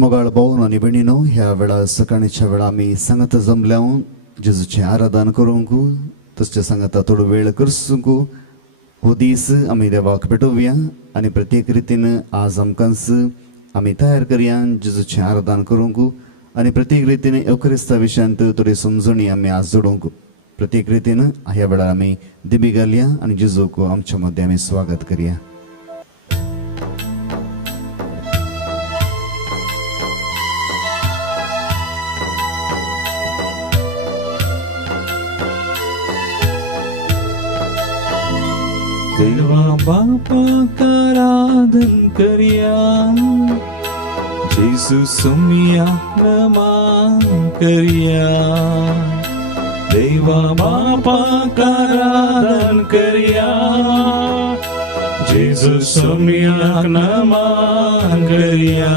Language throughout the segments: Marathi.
मोगाळ भाऊन आणि भयणीनो, ह्या वेळा सकाळच्या वेळा आम्ही संगत जमल्यावर जेजूचे आराधन करूंक तसच्या संगता थोडो वेळ करसूंक हो दीस आम्ही देवाक भेटोवया आणि प्रत्येक रीतीन आज आमकांच आम्ही तयार करया जेजूचे आराधन करूंक आणि प्रत्येक रीतीन एवकरिस्ता विशयांत थोडी समजणी आम्ही आज जोडूंक प्रत्येक रीतीन ह्या वेळा आम्ही दिबी घालया आणि जेजूक आमच्या मध्ये आम्ही स्वागत करया. देवा बापा का आराधन करिया, जेसु सुमिया नमन करिया. देवा बापा का आराधन करिया, जेसु सुमिया नमन करिया.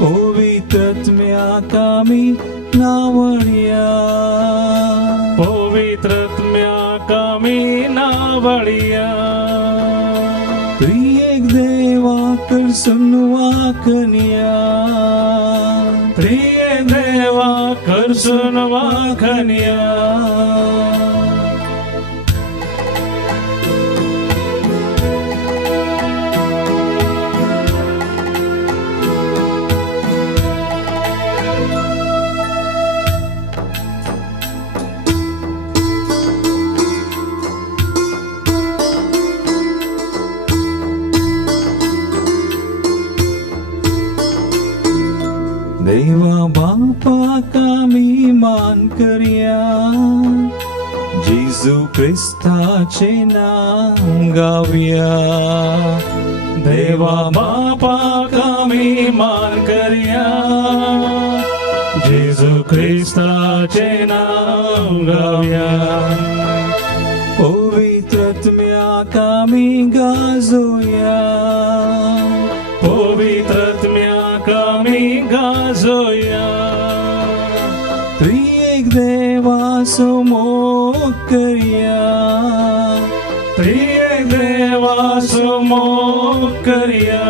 पवित्रत्म्या कामी नावळिया, पवित्रत्म्या कामी नावळिया. त्रिएक देवा कर सुनवा कन्या, त्रिएक देवा कर सुनवा कन्या. देवा बापा का मी मान करिया, जेजू ख्रिस्ताचे नाम गाऊया. देवा बापा का मी मान करिया, जेजू ख्रिस्ताचे नाम गाऊया. पवित्रत्म्या का मी गाजोया, पवित्रत्म्या का मी गाजोया. त्रिएक देवा समोर करिया, त्रिएक देवा समोर करिया.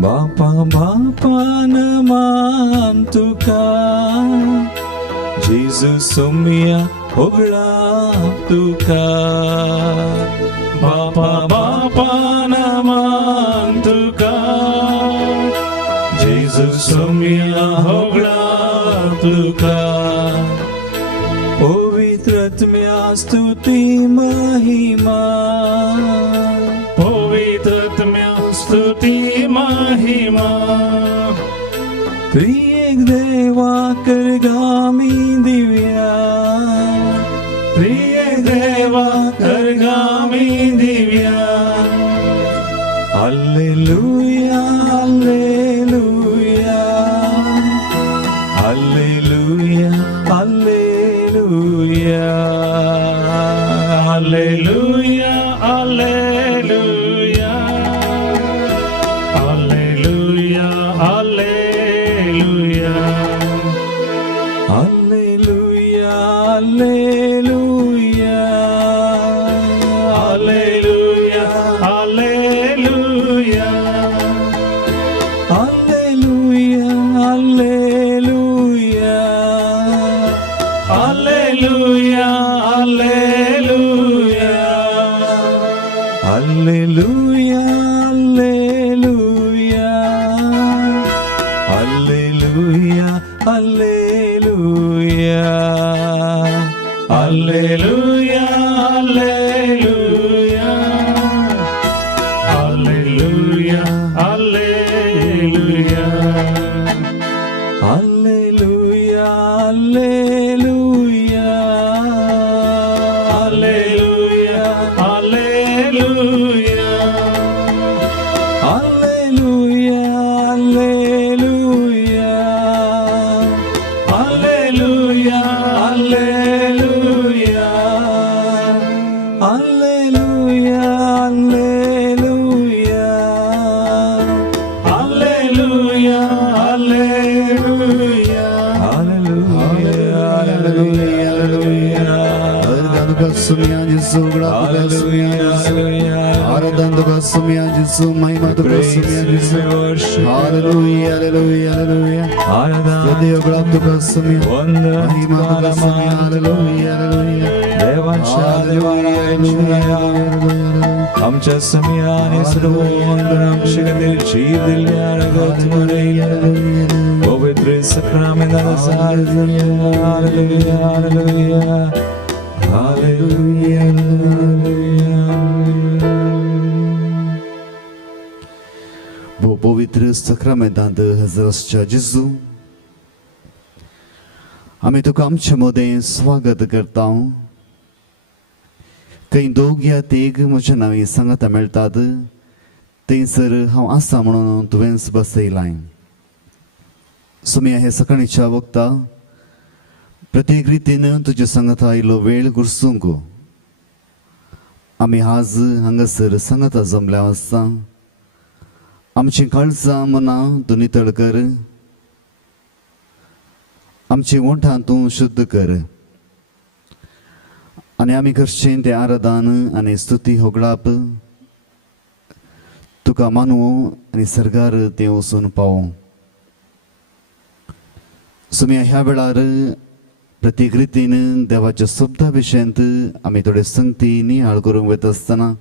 बापा बापा नमन तुका, जेजू सुमिया होगळा तुका. बापा बापा नमन तुका, जेजू सुमिया होगळा तुका. पवित्रत्म्या स्तुती महिमा, पवित्रत्म्या स्तुती महिमा. त्रिएक देवा करगामी दिव्या, त्रिएक देवा करगामी दिव्या. Hallelujah hallelujah, hallelujah hallelujah, hallelujah hallelujah. Hallelujah, hallelujah, hallelujah, hallelujah, hallelujah, hallelujah, hallelujah, hallelujah, hallelujah, hallelujah, hallelujah. Hallelujah, hallelujah, hallelujah, hallelujah, hallelujah, hallelujah, hallelujah, hallelujah, hallelujah, hallelujah, hallelujah. Hallelujah, hallelujah, तुका सुमिया जिसु गड़ा तुका सुमिया जिसु आराधना तुका सुमिया जिसु महिमा तुका सुमिया जिसु हालेलुया हालेलुया हालेलुया स्तुति गड़ा तुका सुमिया महिमा तुका सुमिया हालेलुया हालेलुया देवांच्या देवाला आमच्या समियाने सर्व आमच्याकडे जीव दिल्याला गोतमरेया पवित्र सक्रमेंटाला हालेलुया हालेलुया हालेलुया हालेलुया वो पवित्र सक्रमेंटांत हजरसच्या जिजू आम्ही तुका आमच्या मध्ये स्वागत करता काही दोग या तेग म्हज्या नांवी सांगता मेळटात थंयसर हांव आसा म्हणून तुवेंच बसयलाय सुमिया हे सकाळीच्या वक्ता प्रत्येक रितीन तुजे सांगता आयलो वेळ गुरसूंक आमी आज हांगासर सांगता जमल्या आसता आमची काळजां मनां तूं नितळ कर आमची ओंठां तूं शुद्ध कर आनी आमी करचें तें आराधन आनी स्तुती होगळाप तुका मानवो आनी सरगार तें वचून पावो सुमिया ह्या वेळार प्रत्येक रितीन देवाच्या शब्दा विशयांत आमी थोडे संगती नियाळ करूंक वता आसतना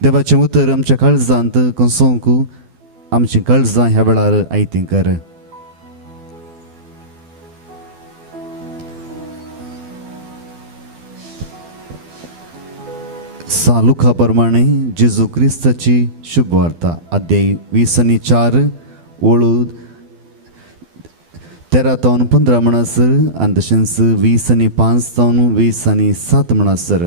देवाचें उतर आमच्या काळजांत कसोंक आमची काळजां ह्या वेळार आयतीं कर सालुखा प्रमाणे जेजू क्रिस्ताची शुभ वार्ता अध्याय 20:4 ओळू 13-15 म्हणसर आनी तशेंच 20:5-20:7 म्हणसर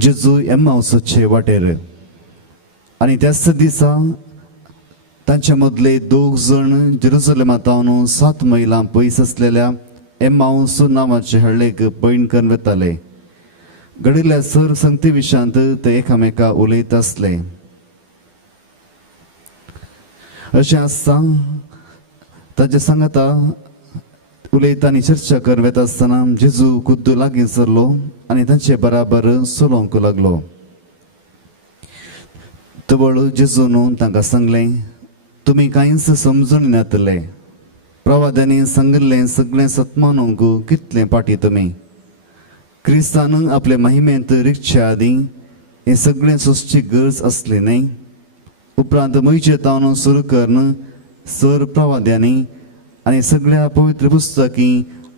जेजू एम्माउसाचे वाटेर आनी त्याच दिसा तांचे मदले 2 जण जेरुसलेमांतावन 7 मैलां पयस आसलेल्या एम्माउस नांवाचे हळ्ळेक पैण करून वताले घडिल्ल्या सर संगती विशयांत ते एकामेका उलयत आसले अशें आसता ताचे सांगता उलयता आनी चर्चा करत वता आसतना जेजू खुद्द लागीं सरलो आनी तांचे बराबर सोलोवंक लागलो तवळ जेजून तांकां सांगलें तुमी कांयच समजून येतले प्रवाद्यांनी सांगिल्लें सगळें सत्मानूंक कितलें पाटी तुमी क्रिस्तान आपले महिमेंत रिक्षा आदीं हें सगळें सोंसची गरज आसली न्ही उपरांत मैजेतावन सुरू करन सर प्रवाद्यांनी आनी सगळ्या पवित्र पुस्तकी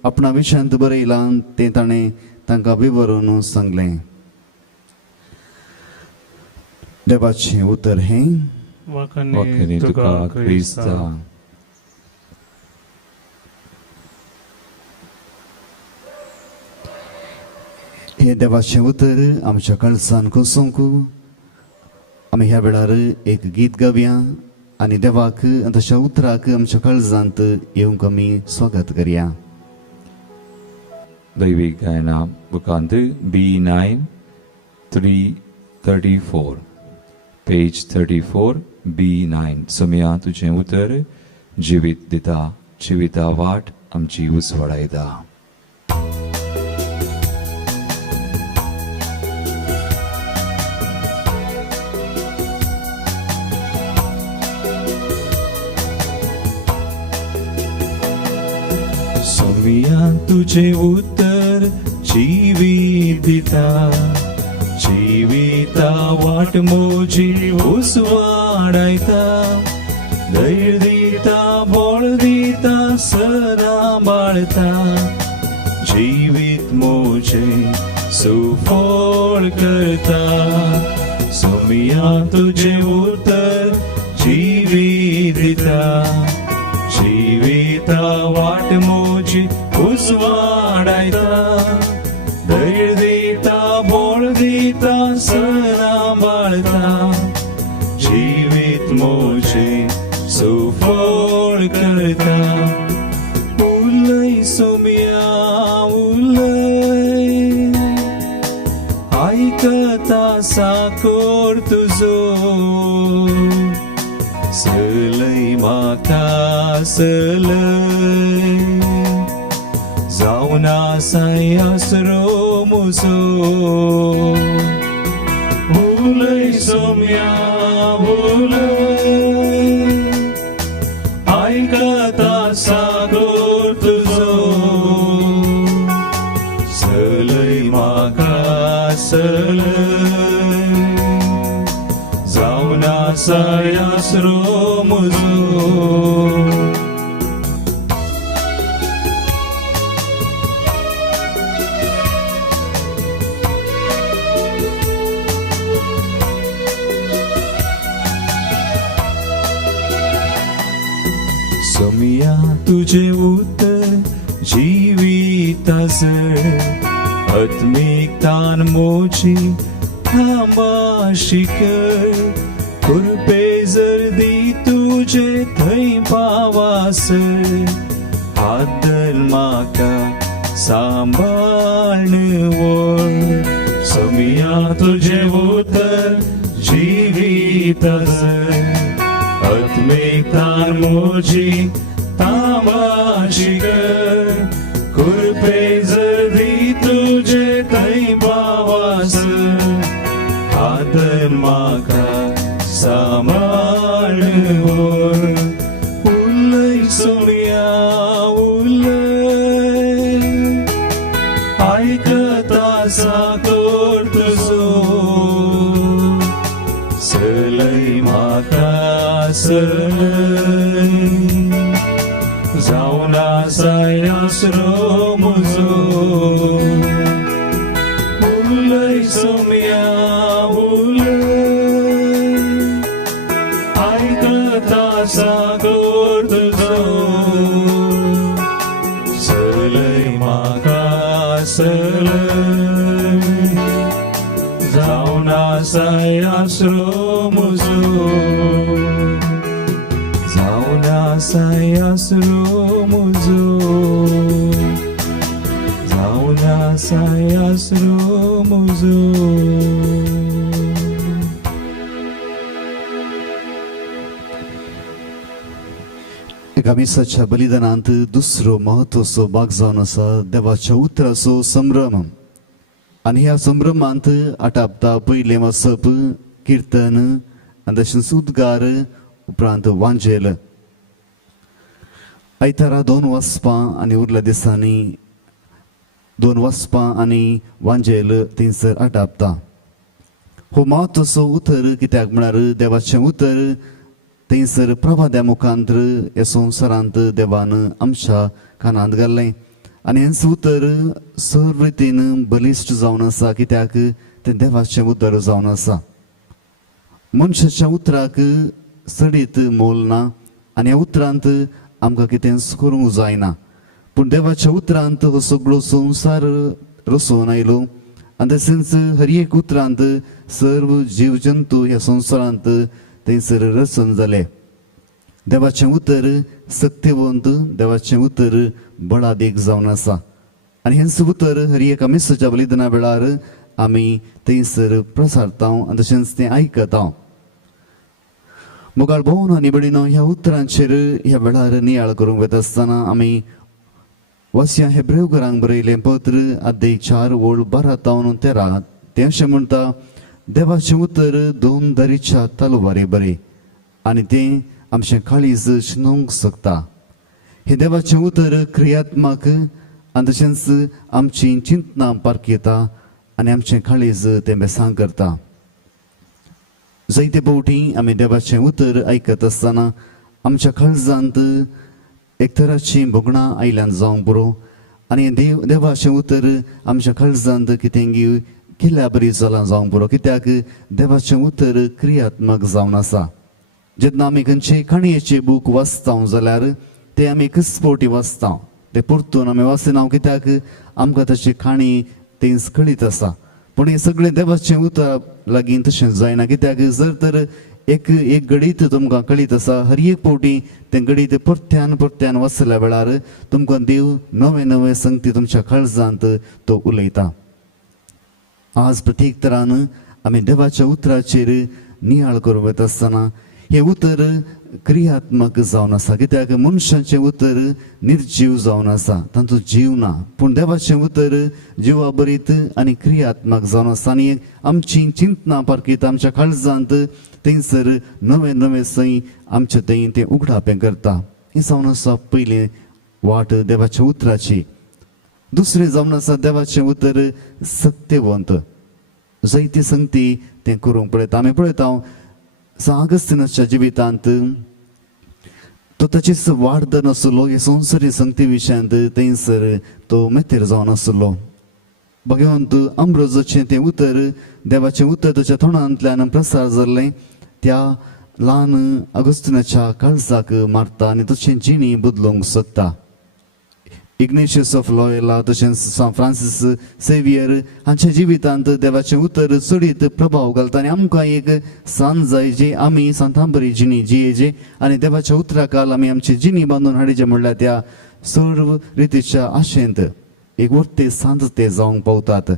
आपणा विशयांत बरयलां तें ताणें तांकां विवरून सांगलें देवाचें उतर हें वखणी तुका क्रिस्ता हे देवाचें उतर आमच्या काळजांत कसोंक आमी ह्या वेळार एक गीत गावया आनी देवाक तशा उतराक आमच्या काळजांत येवंक आमी स्वागत करया दैवीक गायना बुकांत B9 334 पेज 34 B9 सुमिया तुजें उतर जिवीत दिता जिविता वाट आमची उसवाडायता सुमिया तुझे उतर जीवित दिता जीविता वाट मोजी उसवाडायता धैर्य दिता बळ दिता सदा बाळता जीवित मोजे सुफळ करता सुमिया तुझे उतर जीवित दिता जीविता वाट मोजी उसवाडायता धैर्य दिता बळ दिता सदा बाळता जीवित मोजे सुफळ करता उलय सुमिया उलय ऐकता साकोर तुझो सलय म्हाका सलय जावन आसाय आसरो मुजो उलय सोम्या उलय ऐकता सागोर तुजो सलय म्हाका सलय जावन आसाय आसरो मुजो सोम्या तुझे उतर जिवितासर आत्मिकतान मोची थामाशिकर कुरपे जर्दी तुझे थंय पावासर हादल म्हाका सांबाळन वळ सोम्या तुझे उतर जिवितासर आत्मिकतान मोची तामाशिकर कुरपे जर्दी तुझे थंय पावासर हादर म्हाका सांबाळन व्हर उलय सोम्या उलय ऐकता साकोर तुजो सलय म्हाका सलय जावन आसाय आसरो मुजो उलय सोम्या उलय ऐकता सागोर तुजो सलय म्हाका सलय जावन आसाय आसरो मुजो जावन आसाय आसरो मुजो जावन आसाय आसरो मुजो एका मिसाच्या बलिदानांत दुसरो महत्वाचो भाग जावन आसा देवाच्या उतराचो संभ्रम आनी ह्या संभ्रमांत आटापता पयलें वचप कीर्तन आनी तशेंच उद्गार उपरांत वांजेल आयतारा 2 वचपां आनी उरल्या दिसांनी 2 वचपां आनी वांजेल थंयसर आटापता हो महत्वाचो उतर कित्याक म्हळ्यार देवाचें उतर थंयसर प्रभाद्या मुखांतर ह्या संवसारांत देवान आमच्या कानांत घाल्लें आनी हें उतर सर्व रितीन बलिश्ट जावन आसा कित्याक तें देवाचें उतर जावन आसा मनशाच्या उतराक सडीत मोल ना आनी ह्या उतरांत आमकां कितेंच करूंक जायना पूण देवाच्या उतरांत हो सगळो संवसार रचून आयलो आनी तशेंच हर एक उतरांत सर्व जीव जंतू ह्या संवसारांत थंयसर रचून जाले देवाचें उतर सत्यवंत देवाचें उतर बळादेक जावन आसा आनी हें उतर हर एका मिसाच्या बलिदाना वेळार आमी थंयसर प्रसारता आनी तशेंच तें आयकता मोगाळ भोवन आनी भयणीनो ह्या उतरांचेर ह्या वेळार नियाळ करूंक वता आसतना आमी वास्या हेब्रेवकारांक बरयलें पत्र अध्याय 4 ओळ 12-13 तें अशें म्हणटा देवाचें उतर 2 धारीच्या तलवारी बरें आनी तें आमचें काळीज शिनोवंक शकता हे देवाचें उतर क्रियात्मक आनी तशेंच आमची चिंतनां पारखीता आनी आमचें काळीज तें बेसांग करता जायते फावटी आमी देवाचें उतर आयकत आसतना आमच्या काळजांत एक तराची भोगणां आयल्यान जावंक पुरो आनी देवाचें उतर आमच्या काळजांत कितेंय केल्या बरी जालां जावंक पुरो कित्याक देवाचें उतर क्रियात्मक जावन आसा जेन्ना आमी खंयचेय काणयेचें बूक वाचता जाल्यार तें आमी कसपोटी वाचता तें परतून आमी वाचना कित्याक आमकां ताची काणी तें कळीत आसा पूण हें सगळें देवाचें उतर लागीं तशें जायना कित्याक जर तर एक गडीत तुमकां कळीत आसा हर एक फावटी तें गडीत परत्यान वाचल्या वेळार तुमकां देव नवे नवे संगती तुमच्या काळजांत तो उलयता आज प्रत्येक तरान आमी देवाच्या उतराचेर नियाळ करूं वता आसतना हे उतर क्रियात्मक जावन आसा, कित्याक मनशाचें उतर निर्जीव जावन आसा, तांचो जीव ना. पूण देवाचें उतर जिवा बरीत आनी क्रियात्मक जावन आसा. आनी आमची चिंतना पारखीत आमच्या काळजांत थंयसर नवें नवें सई आमचें थंय तें उगडापें करता. हें जावन आसा पयलें वाट देवाच्या उतराची. दुसरें जावन आसा देवाचें उतर सत्यवंत. जायती संगती तें करूंक पळयता. आमी पळयता अगस्तिनाच्या जिवितांत तो ताचीच वाढ नासलो. हे संवसारी संगती विशयांत थंयसर तो मेतेर जावन आसलो. भगवंत अमृजाचें तें उतर, देवाचें उतर ताच्या तोंडांतल्यान प्रसार जाल्लें त्या ल्हान अगस्तिनाच्या काळजाक मारता आनी तशें जिणी बदलूंक सोदता. इग्नेशियस ऑफ लॉयला तशेंच सान फ्रांसीस सेवियर हांच्या जिवितांत देवाचें उतर चडीत प्रभाव घालता. आनी आमकां एक सांज जाय जे आमी सांतांबरी जिणी जियेजे आनी देवाच्या उतराकाल आमी आमची जिणी बांदून हाडिचे म्हणल्यार त्या सर्व रितीच्या आशेंत एक वर्ते सांज ते जावंक पावतात.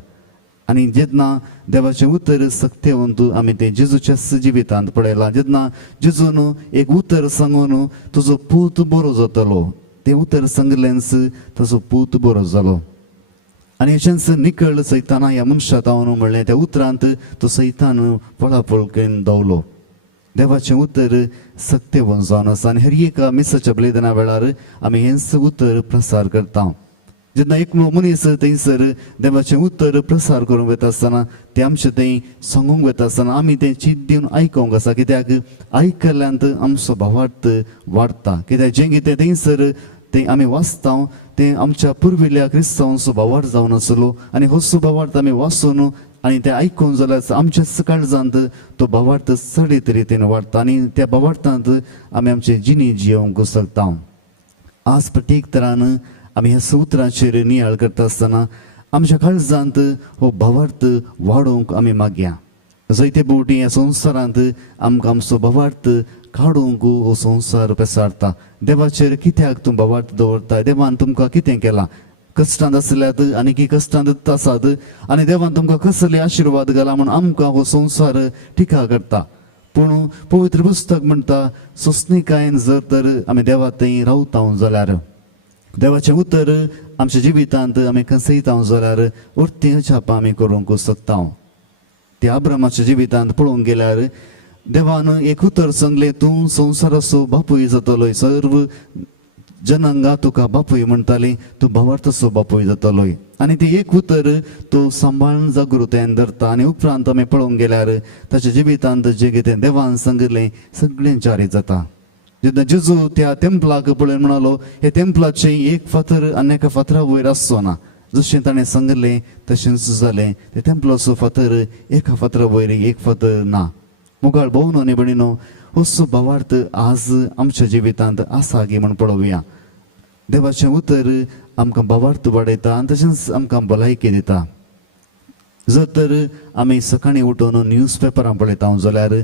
आनी जेन्ना देवाचें उतर सत्यवंत आमी ते जेजूच्या जिवितांत पळयलां. जेन्ना जेजून एक उतर सांगून तुजो पूत बरो जातलो, तें उतर सांगलेंच ताचो पूत बरो जालो. आनी अशेंच निकळ सैताना ह्या मनशाक हांव म्हणलें त्या उतरांत तो सैतान पळापळ करून धांवलो. देवाचें उतर सत्यवंत जावन आसा. आनी हर एका मिसाच्या बलिदाना वेळार आमी हेंच उतर प्रसार करता. जेन्ना एकलो मनीस थंयसर देवाचें उतर प्रसार करूंक वता आसतना तें आमचें थंय सांगूंक वता आसतना आमी तें चीत दिवन आयकोंक आसा. कित्याक आयकल्यांत आमचो भावार्थ वाडटा. कित्याक जें कितें थंयसर तें आमी वाचता तें आमच्या पुर्विल्या क्रिस्तांवांचो भावार्थ जावन आसलो. आनी हो भावार्थ आमी वाचून आनी तें आयकून जाल्यार आमच्याच काळजांत तो भावार्थ चडीत रितीन वाडटा आनी त्या भावार्थांत आमी आमचे जिणी जियोंक शकता. आज प्रत्येक तरान आमी ह्या उतरांचेर नियाळ करता आसतना आमच्या काळजांत हो भावार्थ वाडोवंक आमी मागया. जायते फावटी ह्या संवसारांत आमकां आमचो भावार्थ काडूंक हो संवसार पेसारता. देवाचेर कित्याक तूं भावार्थ दवरता? देवान तुमकां कितें केलां? कश्टांत आसल्यात आनी कश्टांत आसात आनी देवान तुमकां कसले आशिर्वाद घाला म्हूण आमकां हो संवसार टिका करता. पूण पवित्र पुस्तक म्हणटा सोंसणीकायेन जर तर आमी देवा थंय रावता जाल्यार देवाचें उतर आमच्या जिवितांत आमी कसयता जाल्यार उरती छापां आमी करूंक शकता. त्या अब्रामाच्या जिवितांत पळोवंक गेल्यार देवान एक उतर सांगलें, तूं संवसाराचो बापूय जातलोय, सर्व जनांगा तुका बापूय म्हणटाली, तूं भावार्थाचो बापूय जातलोय. आनी तें एक उतर तो सांबाळून जागृतायेन धरता. आनी उपरांत आमी पळोवंक गेल्यार ताच्या जिवितांत जें कितें देवान सांगलें सगळें जारी जाता. जेन्ना जेजू त्या तेंपलाक पळोवन म्हणालो हे तेंपलाचें एक फातर आनी एका फातरा वयर आसचो ना. जशें ताणें सांगलें तशेंच जालें. ते तेंपलाचो फातर एका फातरा वयर एक फातर ना. मुगाळ भोवनो आनी भयणीनो, असो भावार्थ आज आमच्या जिवितांत आसा गी म्हण पळोवया. देवाचें उतर आमकां भावार्थ वाडयता आनी तशेंच आमकां भलायकी दिता. जर तर आमी सकाळीं उठून न्यूजपेपरां पळयता जाल्यार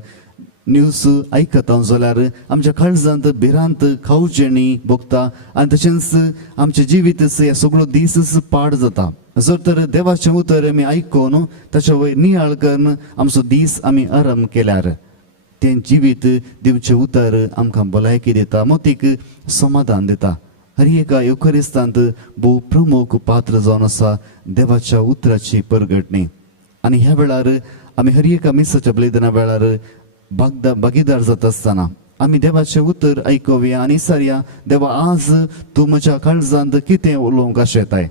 न्यूज आयकता जाल्यार आमच्या काळजांत भिरांत खावचेणी भोगता आनी तशेंच आमचें जिवीत हें सगळो दीस पाड जाता. जर तर देवाचें उतर आमी आयकून ताच्या वयर नियाळ करून आमचो दीस आमी आराम केल्यार तें जिवीत दिवचें उतर आमकां भलायकी दिता, मोतीक समाधान दिता. हर एका युकरिस्तांत भोव प्रमुख पात्र जावन आसा देवाच्या उतराची परगटणी. आनी ह्या वेळार आमी हर एका मिसाच्या बलिदाना वेळार भागीदार जाता आसतना आमी देवाचें उतर आयकुया आनी विचारया, देवा आज तूं म्हज्या काळजांत कितें उलोवंक आशेताय?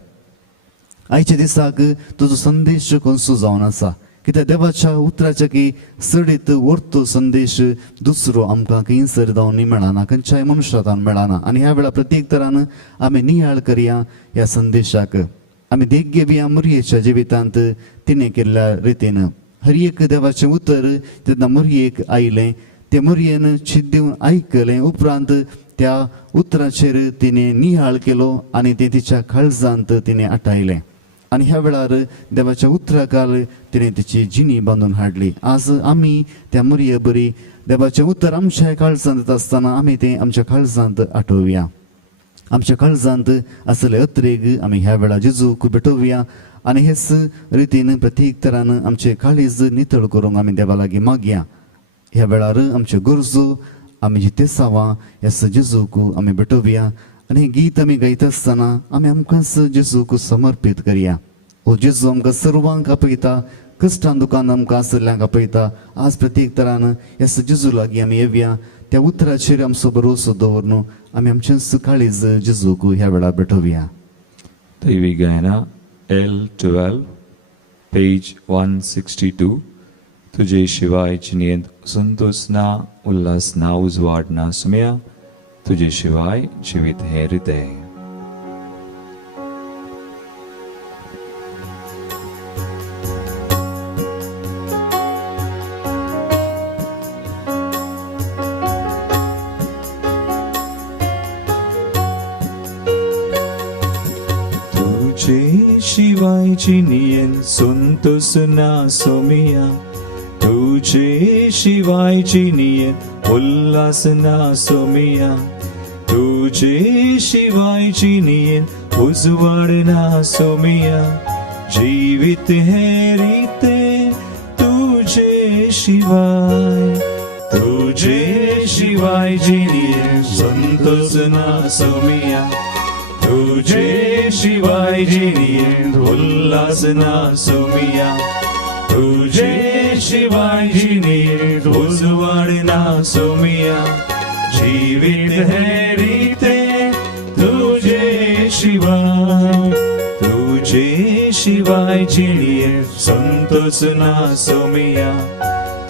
आयच्या दिसाक तुजो संदेश खंयचो जावन आसा? कित्याक देवाच्या उतराच्या की चडीत व्हरतो संदेश दुसरो आमकां खंयसर जावन मेळना, खंयच्याय मनशांत मेळना. आनी ह्या वेळार प्रत्येक तरान आमी नियाळ करया ह्या संदेशाक. आमी देख घेवया मरियेच्या जिवितांत तिणें केल्ल्या रितीन. हर एक देवाचें उतर जेन्ना मरियेक आयलें ते मरियेन चित दिवन आयकलें. उपरांत त्या उतराचेर तिणें नियाळ केलो आनी तें तिच्या काळजांत तिणें आटायलें. आनी ह्या वेळार देवाच्या उतराकाल तिणें तिची जिणी बांदून हाडली. आज आमी त्या मरिये बरी देवाचें उतर आमच्या काळजांत आसतना आमी तें आमच्या काळजांत आठोवया. आमच्या काळजांत आसले अत्रेक आमी ह्या वेळार जेजूक भेटोवया आनी हेच रितीन प्रत्येक तरान आमचे काळीज नितळ करूंक आमी देवा लागीं मागया. ह्या वेळार आमच्यो गरजो आमी जिते सावा ह्या जेजूक आमी भेटोवया आनी हें गीत आमी गायता आसतना आमी आमकांच जेजूक समर्पीत करया. हो जेजू आमकां सर्वांक आपयता, कश्टान दुकान आमकां आसल्ल्यांक आपयता. आज प्रत्येक तरान ह्या जेजू लागीं आमी येवया, त्या उतराचेर आमचो भरोसो दवरून आमी आमचें काळीज जेजूक ह्या वेळार भेटोवया. दैवी गायना L12 पेज 162. तुझे शिवाय जिणेंत संतोष ना, उल्हास ना, उजवाड ना सुमया, तुझे शिवाय जिवीत हें हृदय. तुझे शिवाय जिणेंत संतोष ना सुमया, तुझे शिवाय जिणेंत उल्हास ना सोमिया, तुझे शिवाय जिणेंत उजवाड ना सोमिया, जिवीत हें रिते तुझे शिवाय. तुझे शिवाय जिणेंत संतोष ना सोमिया, तुझे शिवाय जिणेंत उल्हास ना सोमिया, तुझे शिवाय जिणेंत उजवाड ना सोमिया, जिवीत हें रिते तुझे शिवाय. तुझे शिवाय जिणेंत संतोष ना सोमिया,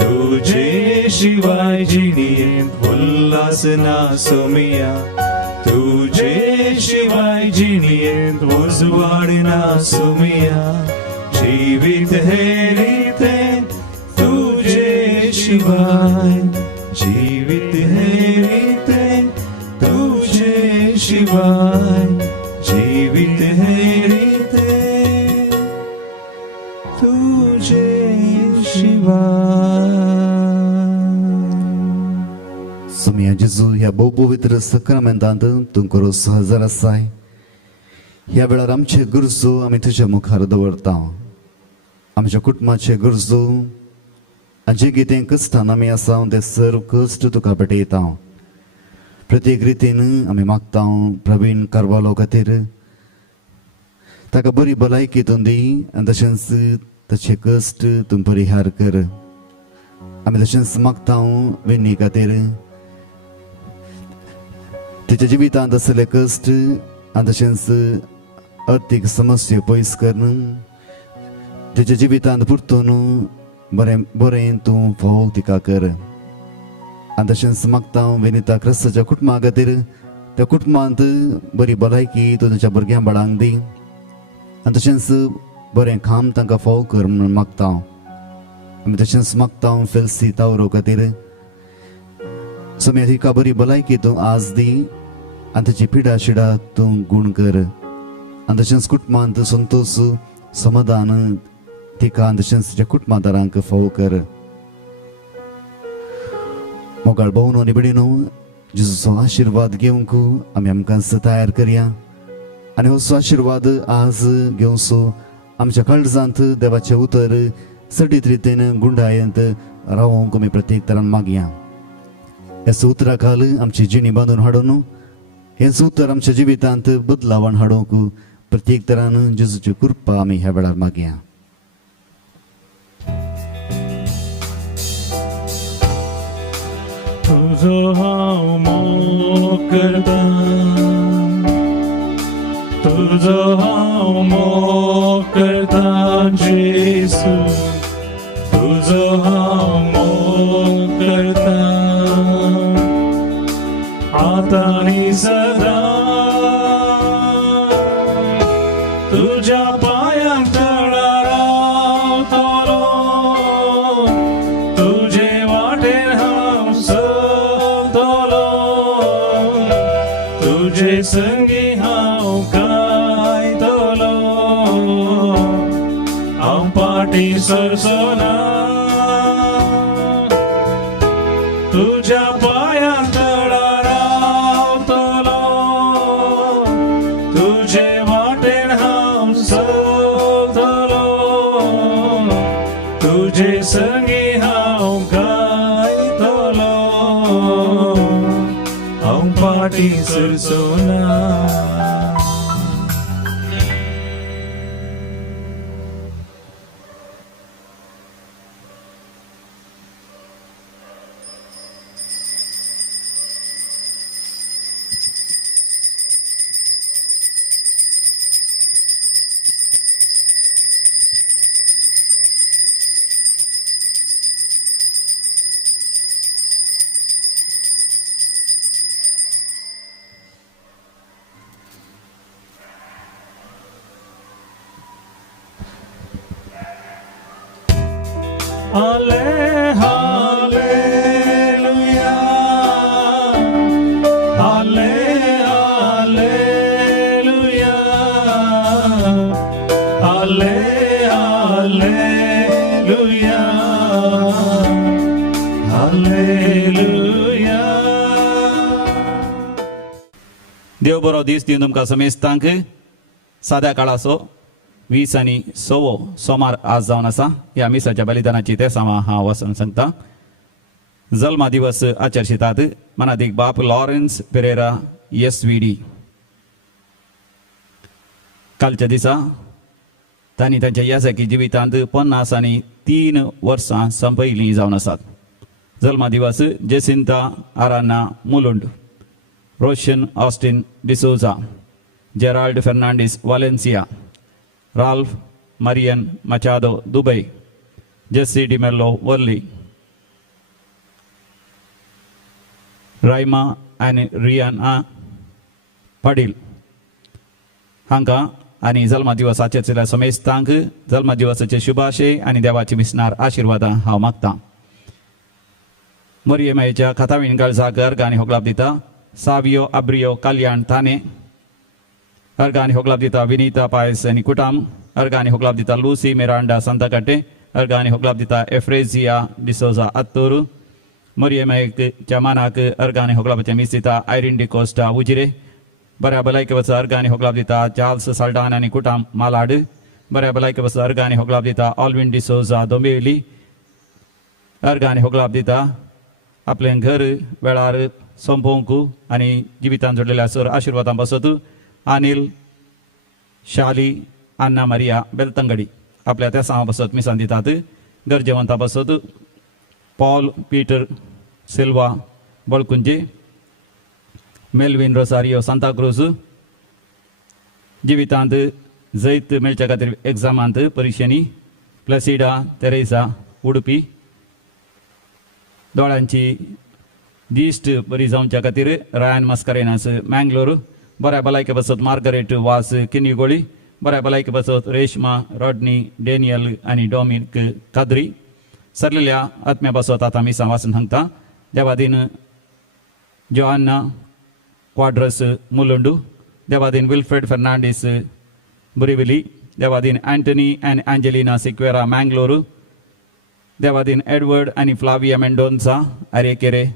तुझे शिवाय जिणेंत उल्हास ना सोमिया, तुझे शिवाय जिणेंत उजवाड ना सोमिया, जिवीत हें रिते तुझे शिवाय. जिवीत हें रिते तुझे शिवाय, जिवीत हें रिते तुझे शिवाय. सोमया जेजू ह्या पवित्र सक्रमेंतांत तुमकां सहजर आसाय. ह्या वेळार आमचे गरजो आमी तुज्या मुखार दवरता. आमच्या कुटुंबाचे गरजो जे कितें कश्टान आमी आसा ते सर्व कश्ट तुका भेटयता. प्रत्येक रितीन आमी मागता प्रवीण कारवालो खातीर ताका बरी भलायकी तूं दी आनी तशेंच ताचे कश्ट तूं परिहार कर. आमी तशेंच मागता विनी खातीर तिच्या जिवितांत आसले कश्ट आनी तशेंच अर्थीक समस्या पयस कर. तिच्या जिवितांत परतून बरें बरें तूं फोव तिका कर. आनी तशेंच मागता विनिता क्रिस्ताच्या कुटुंबा खातीर त्या कुटुंबांत बरी भलायकी तूं तुज्या भुरग्यां बाळांक दी आनी तशेंच बरें काम तांकां फोव कर म्हणून मागता. आमी तशेंच मागता फेल्सी तावरो खातीर सोम्या तिका बरी भलायकी तूं आज दी आनी ताची पिडा शिडा तूं गूण कर. आनी तशेंच कुटुंबांत संतोष समाधान तिका आनी तशेंच तिच्या कुटुंबादारांक फोव कर. मोगाळ भोवनो निबडिनो जेजूचो आशिर्वाद घेवंक आमी आमकां तयार करया आनी हो आशिर्वाद आज घेवचो आमच्या काळजांत देवाचें उतर सटीत रितीन गुंडायंत रावोंक आमी प्रत्येक तरान मागया. ह्या उतरा खाल आमची जिणी बांदून हाडून हेच उतर आमच्या जिवितांत बदलावण हाडूंक प्रत्येक तरान जेजूची कृपा आमी ह्या वेळार मागया. तुझो हांव मोग करता, तुझो हांव मोग करता जेसू, तुझो हांव मोग करता आता आनी सदा. तुझ्या पांयांक तळार रावतलो, तुजे वाटेन हांव चलतलो, तुजे संगी हांव गायतलो, हांव पाटी सरसोना. तुझ्या पांयांक तळार रावतलो, तुजे वाटेन हांव चलतलो, तुजे संगी हांव गायतलो, हाले हालेलुया हाले हालेलुया हाले हालेलुया हालेलुया. देव बरो दीस दिवन तुमकां समेस्तांक साद्या काळाचो 20 आनी 6 सोमार आज जावन आसा. ह्या मिसाच्या बलिदानाची ते सामा हांव वचून सांगता. जल्मा दिवस आचरशितात मनादीक बाप लॉरेन्स पेरेरा SVD. कालच्या दिसा तांणी तांच्या याजकी जिवितांत 50 आनी 3 वर्सां संपयलीं जावन आसात. जल्मा दिवस जेसिंता आराना मुलुंड, रोशन ऑस्टिन डिसोजा, जेराल्ड फर्नांडीस वालेन्सिया, राल्फ मरियन मचादो दुबई, जेसी डिमेल्लो वर्ली, रायमा आनी रियाना पाडील हांकां आनी जल्मा दिवस आचरलेल्या समेस्तांक जल्मा दिवसाचे शुभाशय आनी देवाची मिसनार आशिर्वादां हांव मागतां. मोरयेमायेच्या खातावीण काळजाक अर्घ आनी होगलाप दिता सावियो अब्रियो कल्याण ताने. अर्घ आनी होगलाप दिता विनीता पायस आनी कुटाम. अर्घ आनी होगलाप दिता लूसी मिरांडा सांताकट्टे. अर्घ आनी होगलाप दिता एफ्रेजिया डिसोजा अत्तूर. मोरयेमायेच्या मानाक अर्घ आनी होगलापाचे मीस दिता आयरीन डिकोस्टा उजिरे. बऱ्या भलायके वच अर्घ आनी होगलाप दिता चार्ल्स साल्डान आनी कुटाम मालाड. बऱ्या भलायके वच अर्घ आनी होगलाप दिता ऑल्विन डिसोजा दोंबिवली. अर्घ आनी होगलाप दिता आपलें घर वेळार संपोवंक आनी जिवितान जोडलेल्या सर आशिर्वादां बसत अनिल शाली आन्ना मारिया बेलतंगडी आपल्या त्या सामा बसत मिसान दितात. गरजेवंता बसत पॉल पीटर सिल्वा बळकुंजे, मेल्विन रोसारियो सांताक्रूज. जिवितांत जैत मेळच्या खातीर एग्जामांत परिक्षेनी प्लसिडा तेरेसा उडपी. दोळ्यांची दिश्ट बरी जावच्या खातीर रायन मस्कारेनास मँगलोर. बऱ्या भलायके बसत मार्गरेट वास किनिगोळी. बऱ्या भलायके बसत रेशमा रॉडनी डेनियल आनी डॉमिनिक काद्री. सरलेल्या आत्म्या बसत आतां मिसां वाचून सांगता. देवादीन जोआन्ना क्वाड्रस मुलुंडू. देवादीन विल्फ्रेड फर्नांडीस बुरिविली. देवादीन अँटनी अँड अँजेलिना सिक्वेरा मँगलोर. देवादीन एडवर्ड आनी फ्लाविया मेंडोन्सा आरेकेरे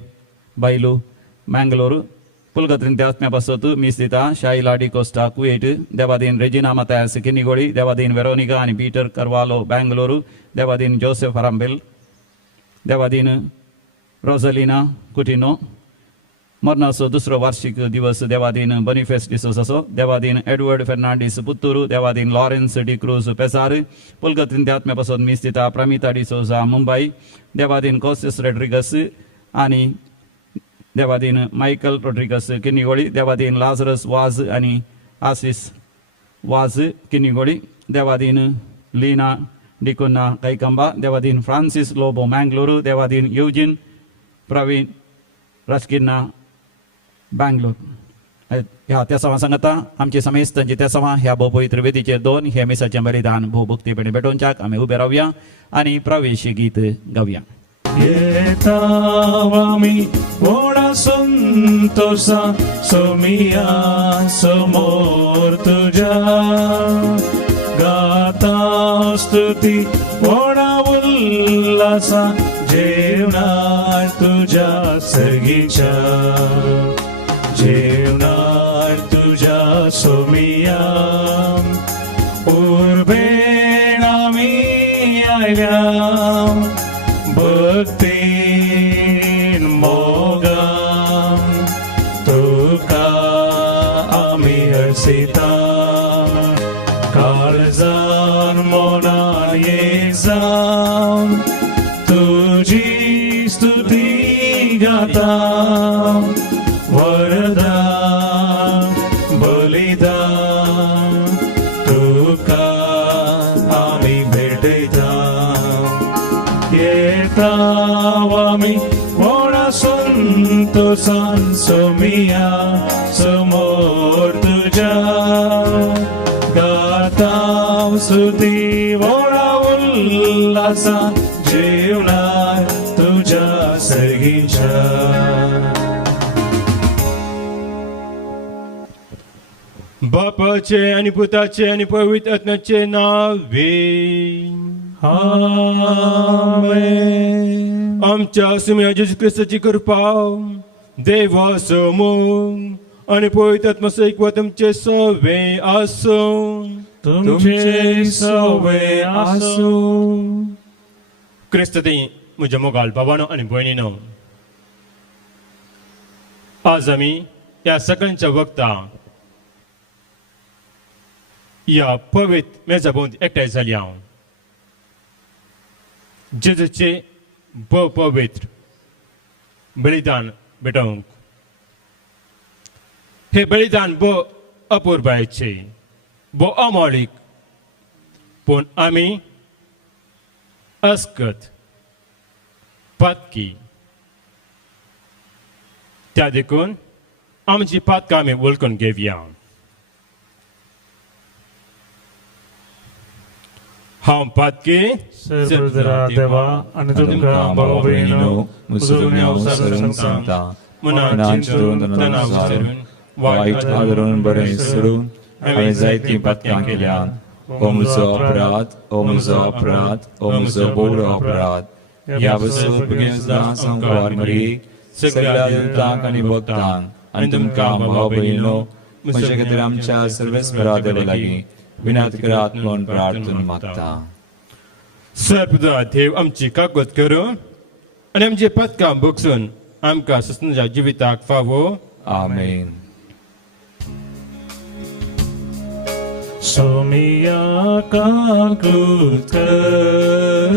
बैलू मँगलोर. पुलगत्रीन त्या आत्म्या बसत मीस दिता शाइला डिकोस्टा कुवेट. देवादीन रेजिना मतायस किनिगोळी. देवादीन वेरोनिका आनी पीटर करवालो बँगलोर. देवादीन जोसेफ हरांबेल. देवादीन रोझलिना कुटिनो. मरणाचो दुसरो वार्षिक दिवस देवादीन बनिफेस डिसोसाचो. देवादीन एडवर्ड फर्नांडीस पुत्तूर. देवादीन लॉरेन्स डिक्रूज पेसार. पुलगत्रीन त्या आत्म्या बसत मीस दिता प्रमिता डिसोजा मुंबई. देवादीन कोसेस रोड्रिगस आनी देवादीन मायकल रोड्रिगस किनिगोळी. देवादीन लाजरस वाज आनी आसिस वाज किनिगोळी. देवादीन लीना डिकुन्ना कैकंबा. देवादीन फ्रांसिस लोबो मँगलोर. देवादीन युजीन प्रवीण रस्किन्ना बँगलोर. ह्या त्या सवा सांगता आमचे समेस्तांचे त्या सवा ह्या भोपवित्र वेदीचेर 2 हे मिसाचें बलिदान भोभक्तीपणे भेटोवच्याक आमी उबे रावया आनी प्रवेश गीत गावया. येतावामी व्हडा संतोषा सोमिया समोर तुझ्या. गाता स्तुती व्हडा उल्हासा जेवणार तुझ्या सगीच्या. जेवणार तुझ्या सोमिया. उर्बेण आमी आयल्या भक्तीन मोगान तुका आमी हरसिता. काळजान मोनान एक जावन तुजी स्तुती गाता. वरदान बलिदान तुका आमी भेटयता. येतावामी व्हडा संतोषान सोमिया समोर तुझ्या. गाता स्तुती व्हडा उल्हासा जेवणार तुझ्या सर्गीच्या. बापाचे आणि पुताचे आणि पवित्र आत्म्याचे नावे. आमेन. आमच्या सुम्या येशू ख्रिस्ताची कृपा, देवासमोर आणि पवित्र आत्म्याचे तुमचे सवे असो. तुमचे सवे आसो. क्रिस्ताती म्हज्या मोगाल भावानो आणि भयणीनो, आज आमी या सकाळच्या वक्ता या पवित्र मेजाभोवती एकठांय जाली हांव. जेजूचे पवित्र बलिदान भेटोवंक. हे बलिदान अपूर्वायेचे, अमोलीक, पूण आमी अस्कत पातकी त्या देखून आमची पातकां आमी वळखून घेवया. हांव पातकी सर्वदरा देवा आणि तुमकां भाव भयणीनो, मुसलमानांव सादर सांगता. मनांत चिंतून तनाव विसरून वायट आदरून बरें सोडून हांवें जायतीं पातकां केल्यात. हो म्हजो अपराध, हो म्हजो अपराध, हो म्हजो बोवडो अपराध. ह्या बसून भुरग्यां संकवार मरी सगळ्या दुतांक आनी भक्तांक आनी तुमकां भाव भयणीनो, म्हजे खातीर आमच्या सर्वेस्परा देवा लागीं विनंती करात म्हूण प्रार्थना मागता. सर्वदा देव आमची काकूत करून आनी आमची पातकां भोगसून आमकां ससनाच्या जिविताक फावो. आमेन. सोमिया काकूत कर,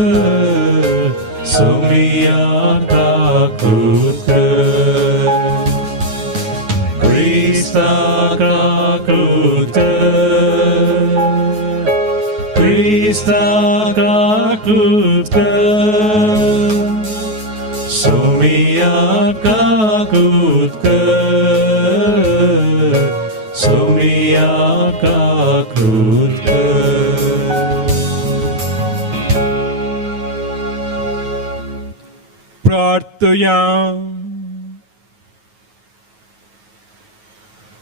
सोमिया काकूत कर, क्रिस्ता काकूत कर, क्रिस्ता काकूत कर, सोमिया काकूत कर, सोमिया काकूत कर. प्रार्थया.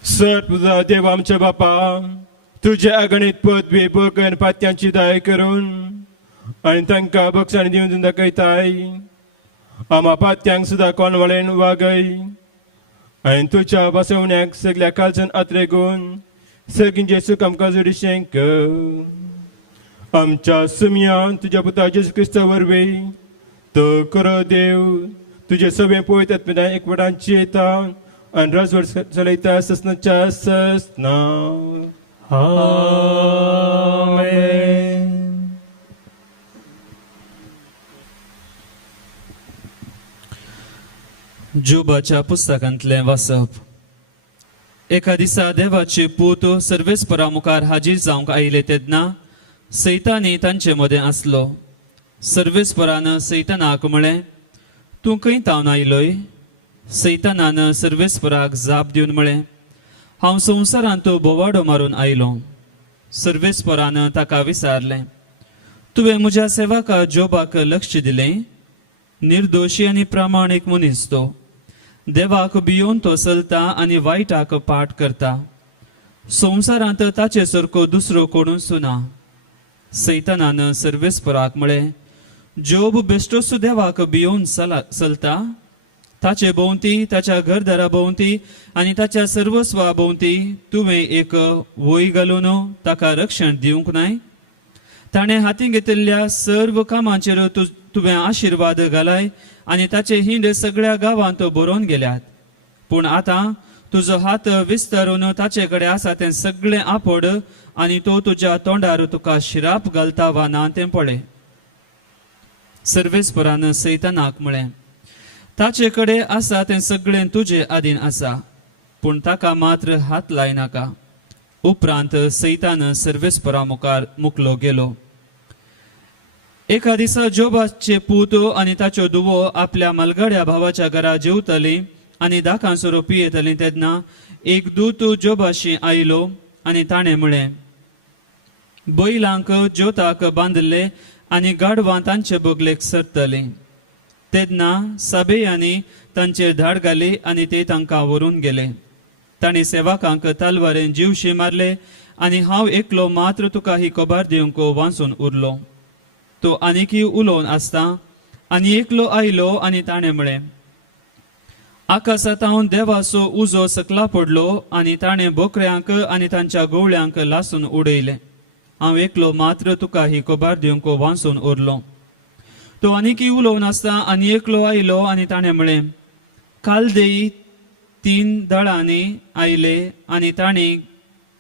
सर्वदा देव आमच्या बापा, तुझे अगणित पदवी बगन पात्यांची दाय करून आनी तांकां बक्षांनी दिवन दाखयताय. आमा पात्यांक सुद्दां कोणवळेन वागय आनी तुज्या बसवण्याक सगळ्या काळजान आत्रेगून सगळींचे सुख आमकां जोडिशें कर. आमच्या सुमयान तुज्या पुता जेजू क्रिस्ता वरवीं तो करो देव तुझे सगळे पवित्र आत्म्यान एकवटांची येता आनी राजवट चलयता ससनाच्या ससना. आमेन. जोबाच्या पुस्तकांतलें वाचप. एका दिसा देवाचे पूत सर्वेस्परा मुखार हाजीर जावंक आयले तेन्ना सैतानी तांचे मदें आसलो. सर्वेस्परान सैतानाक म्हळें, तूं खंय तावन आयलोय? सैतानान सर्वेस्पराक जाप दिवन म्हळें, हांव संवसारांत बोवाडो मारून आयलो. सर्वेस्परान ताका विचारलें, तुवें म्हज्या सेवका जोबाक लक्ष दिलें? निर्दोशी आनी प्रामाणीक मनीस तो. देवाक भियोन तो चलता आनी वायटाक पाट करता. संवसारांत ताचे सारको दुसरो कोणूच ना. सैतानान सर्वेस्पराक म्हळें, जोब बेश्टोस देवाक भियोन चलता. ताचे भोंवती, ताच्या घरदारा भोंवती आनी ताच्या सर्वस्वा भोंवती तुवें एक वोय घालून ताका रक्षण दिवंक नाय? ताणें हातीन घेतिल्ल्या सर्व कामांचेर तुवें आशिर्वाद घालाय आनी ताचे हिंड सगळ्या गांवांत बरोवन गेल्यात. पूण आतां तुजो हात विस्तारून ताचे कडेन आसा तें सगळें आपड आनी तो तुज्या तोंडार तुका शिराप घालता वा ना तें पळय. सर्वेस्परान सैतानाक म्हळें, ताचे कडेन आसा तें सगळें तुजे आदीन आसा, पूण ताका मात्र हात लायनाका. उपरांत सैतान सर्वेस्परा मुखार मुकलो गेलो. एका दिसा जोबाचे पूत आनी ताच्यो धुवो आपल्या मलगड्या भावाच्या घरा जेवतली आनी दाखांसुरो पियेतली तेन्ना एक दूत जोबाशी आयलो आनी ताणें म्हळें, बैलांक ज्योताक बांदले आनी गाडवां तांचे बगलेक सरतले तेन्ना साबेयांनी तांचेर धाड घाली आनी ते तांकां व्हरून गेले तांणी सेवकांक तलवारेन जीवशी मारले आनी हांव एकलो मात्र तुका ही खबर दिवंक वाचून उरलो तो आनीकय उलोवन आसता आनी एकलो आयलो आनी ताणें म्हळें आकाशांत देवाचो उजो सकला पडलो आनी ताणें बोकड्यांक आनी तांच्या गवळ्यांक लासून उडयले हांव एकलो मात्र तुका ही खबर दिवंक वाचून उरलो तो आनीकय उलोवन आसता आनी एकलो आयलो आनी ताणें म्हळें कालदेई 3 दळांनी आयले आनी तांणी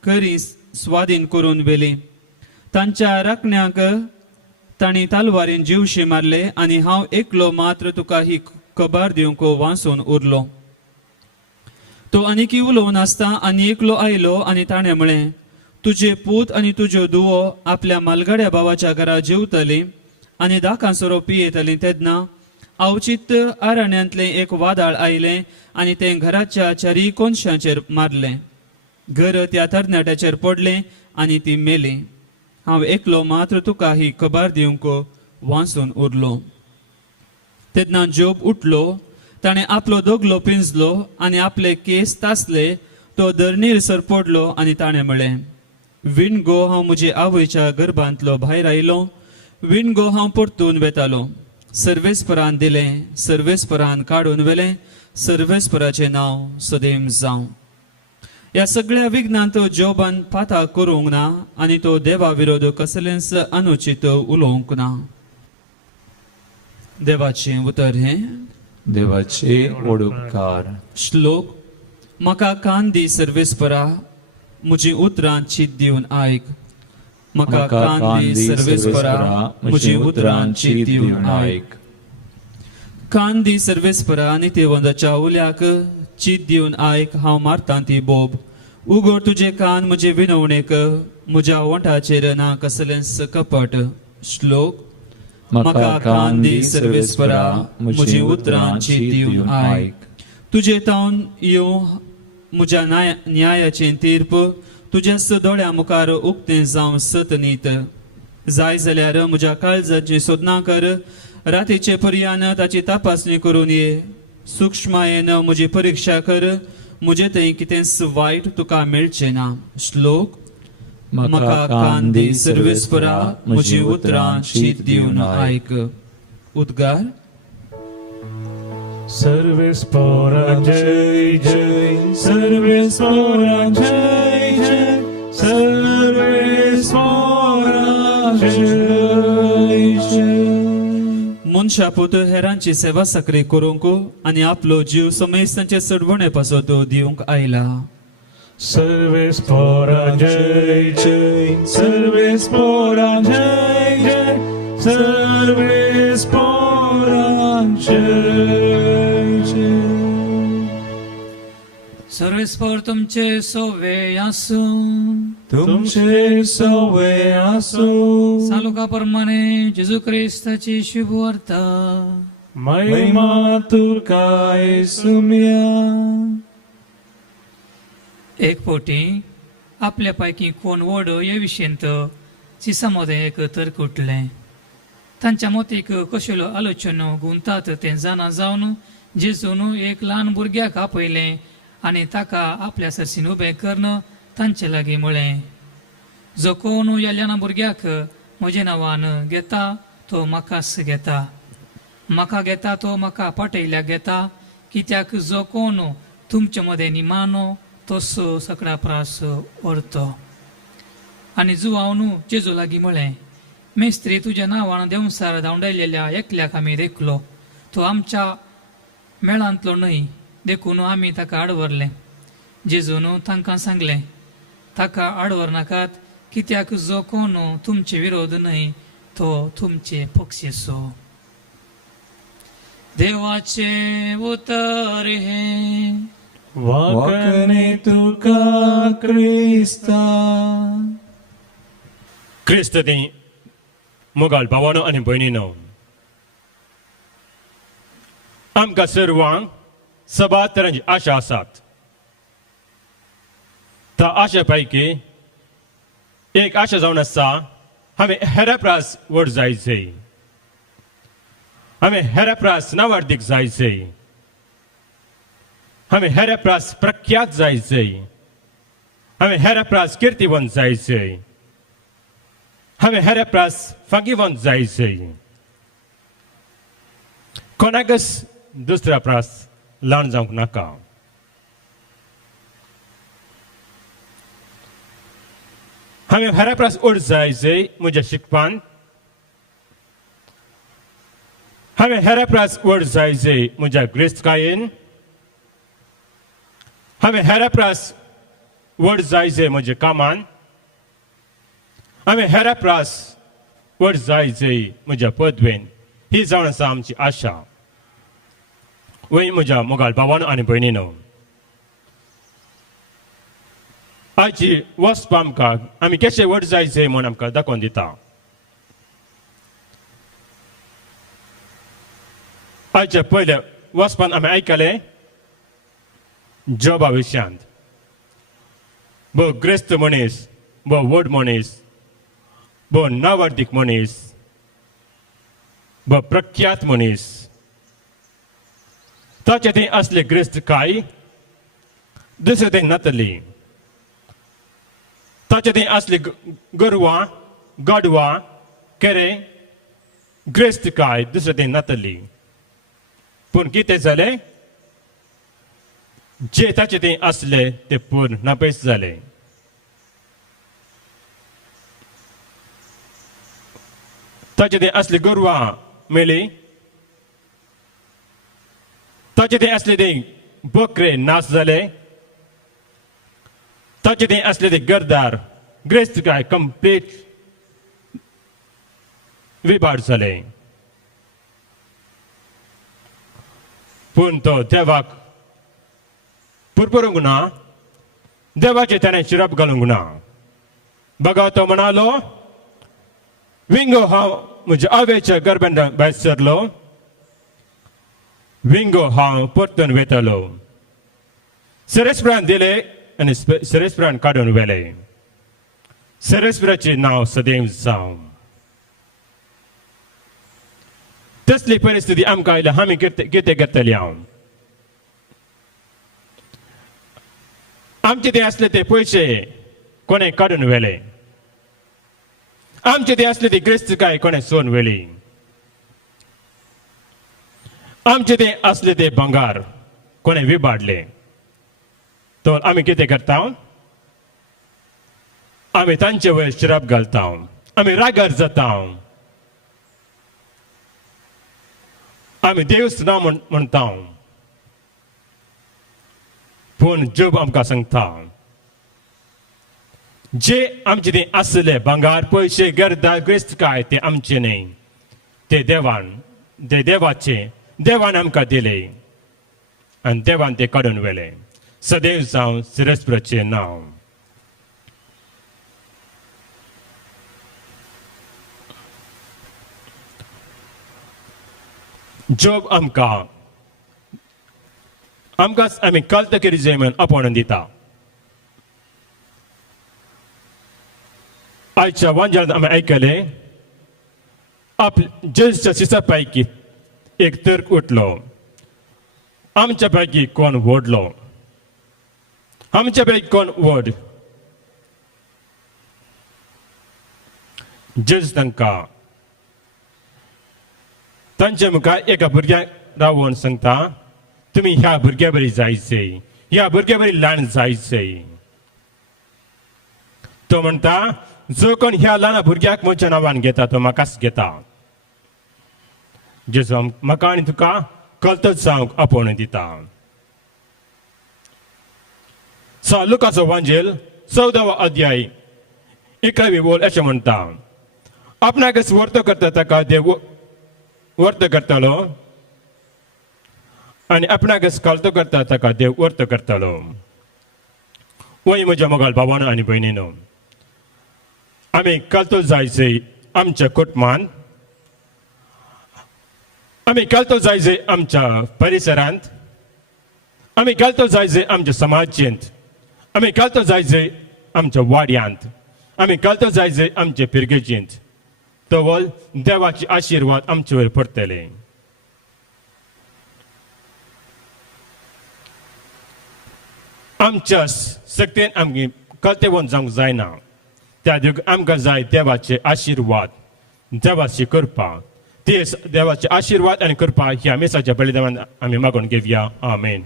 खरी स्वाधीन करून व्हेली तांच्या राखण्यांक तांणी तलवारीन जीवशी मारले आनी हांव एकलो मात्र तुका ही खबर दिवंक वाचून उरलो तो आनीकय उलोवन आसता आनी एकलो आयलो आनी ताणें म्हळें तुजे पूत आनी तुज्यो धुवो आपल्या मालगाड्या भावाच्या घरा जेवतली आनी दाखांसरो पियेतली तेन्ना अवचित अरण्यांतले एक वादळ आयलें आनी तें घराच्या चारी कोनशांचेर मारलें घर त्या तरणाट्याचेर पडलें आनी ती मेली हांव एकलो मात्र तुका ही खबर दिवंक वाचून उरलो तेन्ना जोब उठलो ताणें आपलो दोगलो पिंजलो आनी आपले केस तासले तो धरणीर सर पडलो आनी ताणें म्हळें विणगो हांव म्हजे आवयच्या गर्भांतलो भायर आयलो विणगो हांव परतून वेतालो सर्वेस्परान दिलें सर्वेस्परान काडून व्हेलें सर्वेस्पराचें नांव सदैव जावं ह्या सगळ्या विघ्नांत जोबान पाता करूंक ना आनी तो देवा विरोध कसलेंच अनुचित उलोवंक ना देवाचें उतर हे देवाचे ओडुपकार श्लोक म्हाका कान दी सर्वेस्परा म्हजी उतरां चीत दिवन आयक म्हाका कान दी सर्वेस्परा म्हजी उतरां चीत दिवन आयक कान दी सर्वेस्परा नित्यवंताच्या उल्याक चीत दिवन आयक हांव मारतां ती बोब उगड तुजे कान म्हजे विनवणेक म्हज्या वंठाचेर ना कसलेंच कपट श्लोक म्हाका कान दी सर्वेस्परा म्हजी उतरां चीत दिवन आयक तुजे तावन येवं म्हज्या न्यायाचें तीर्प तुज्याच दोळ्या मुखार उक्तें जावं सत नीत जाय जाल्यार म्हज्या काळजाची सोदना कर रातीचे पर्यान ताची तपासणी करून ये सूक्ष्मायेन म्हजी परीक्षा कर म्हजे थंय कितेंच वायट तुका मेळचें ना श्लोक म्हाका कान दी सर्वेस्परा म्हजी उतरां चीत दिवन आयक उद्गार सर्वेस्परा जय जय सर्वेस्परा जय जय सर्वेस्परा जय जय मनशापूत हेरांची सेवा साकरी करूंक आनी आपलो जीव समेस्तांचे सडवणे पासत दिवंक आयला सर्वेस्परा जय जय सर्वेस्परा जय जय सर्वेस्परा जय जय सर्वेस्पर तुमचे सोवे आसू तुमचे सवे आसो सालुका प्रमाणे जेजू क्रिस्ताची शुभ वार्ता महिमा तुर्काय सुम्या एक पोटी आपल्यापैकी कोण व्हड हे विशयंत चिसामध्ये एक तर्क उठले तांच्या मतीक कशेलो आलोचनो गुंतात ते जाणा जावन जेजून एक ल्हान भुरग्याक आपयलें आनी ताका आपल्या सरसीन उबें करून तांचे लागीं म्हळें जो कोण ह्या ल्हान भुरग्याक म्हज्या नांवान घेता तो म्हाकाच घेता म्हाका घेता तो म्हाका पाटयल्याक घेता कित्याक जो कोण तुमचे मदें निमानो तोच सगळा प्रास व्हरतो आनी जुवावन जेजू लागीं म्हळें मेस्त्री तुज्या नांवान देंवसार धांवडायलेल्या एकल्याक आमी देखलो तो आमच्या मेळांतलो न्हय देखून आमी ताका आडवरलें जेजून तांकां सांगलें ताका आडवर नाकात कित्याक जो कोण तुमचे विरोध न्हय तो तुमचे पक्षीसो देवाचे उतर हे वाकणे तुका क्रिस्ता क्रिस्तांनी मोगाळ भावानो आनी भयणीनो आमकां सर्वांक सबा तरांची आशा आसात त्या आशे पैकी एक आशा जावन आसा आम्ही हेराप्रास वर जायचंय आम्ही हेराप्रास नावार्दिक जायचंय आम्ही हेराप्रास प्रख्यात जायचंय आम्ही हेराप्रास कीर्तिवंत जायचंय आम्ही हेराप्रास फागीवंत जायचंय कोणाकच दुसरा प्रास ल्हान जावंक नाका आम्ही हेराप्रास उड जायचंय म्हज्या शिकपान आम्ही हेराप्रास उड जायचंय म्हज्या ग्रेस्तकायेन आम्ही हेराप्रास वड जायचंय म्हज्या कामान आम्ही हेराप्रास वड जायचंय म्हज्या पदवेन ही जावन आसा आमची आशा वय म्हज्या मोगाल भावानो आनी भयणीनो आयची वचप आमकां आमी कशें वड जायचंय म्हूण आमकां दाखोवन दिता आयच्या पयल्या वचपान आमी आयकलें जॉबा विशयांत बो ग्रेस्त मनीस बो व्हड मनीस बो नावार्दिक मनीस बो प्रख्यात मनीस ताचे थंय असले ग्रेस्त काय दुसरे थंय नातली ताचे थंय असली गोरवां गाडवां केरे ग्रेस्त काय दुसरे थंय नातली पूण कितें जालें जे ताचे थंय असले ते पूर्ण नापेस जाले ताचे थंय असली गोरवां मेली ताचे थंय असले ते बकरे नाश जाले ताचे थंय असले ते गरदार ग्रेस्त काय कंप्लीट विबाड जाले पूण तो देवाक पुरपुरूंक ना देवाचे त्याने शिरप घालूंक ना बघा तो म्हणालो विंगो हांव म्हज्या आवेच्या गर्भान भायर सरलो विंगो हांव परतून वेतलो सेरेस्प्रान दिले आनी सेरेस्प्रान काडून व्हेले सेरेस्प्राचें नांव सदैव जावं तसली परिस्थिती आमकां आयल्या आमी कितें करतली हांव आमचे ते असले ते पयशे कोणे काडून व्हेले आमचे ते असले ते ग्रेस्त काय कोणे सोन व्हेली आमचे ते असले ते भांगार कोणे विबाडले तो आमी कितें करता आमी तांचे वयर शिरप घालता आमी रागार जाता आमी देवच ना म्हणटा पूण जोब आमकां सांगता जे आमचे ते असले भांगार पयशे गरदार ग्रेस्त काय ते आमचे न्ही ते देवान आमकां दिले आनी देवान ते काडून व्हेले सदैव जावं सेरेस्प्राचें नांव जोब आमकां आमी कळटकीर जे म्हण आपोवण दिता आयच्या वांजांत आमी आयकले जेजूच्या शिसा पैकी एक तर्क उठलो आमच्या पैकी कोण व्हडलो आमच्या पैकी कोण व्हड जेजू तांकां तांचे मुखार एका भुरग्याक रावून सांगता तुमी ह्या भुरग्या बरी जायचें ह्या भुरग्या बरी ल्हान जायचें तो म्हणटा जो कोण ह्या ल्हान भुरग्याक म्हज्या नांवान घेता तो म्हाकाच घेता जेजू म्हाका आनी तुका कळतच जावंक आपोवण दिता लुकाचो वांजेल 14वा अध्याय 11वी ओळ अशें म्हणटा आपणाकच वर्त करता ताका देव वर्त करतलो आनी आपणाकच कळतो करता ताका देव वर्त करतलो वय म्हज्या मोगाल भावानो आनी भयणीनो आमी कळतो जायचें आमच्या कुटुंबांत आमी कळतो जायचें आमच्या परिसरांत आमी कळतो जायचें आमच्या समाजांत आमी कळतो जायचें आमच्या वाड्यांत आमी कळतो जायचें आमच्या पिरगेचेंत तवल देवाचे आशीर्वाद आमचे वर पडटले. आमच्या सक्तीन आमगे कलतेवण जावंक जायना. त्या दिवक आमकां जाय देवाचे आशीर्वाद, देवाची कृपा. ते देवाचे आशीर्वाद आनी कृपा ह्या मेसाच्या बलिदानान आमी मागून घेवया. आमेन.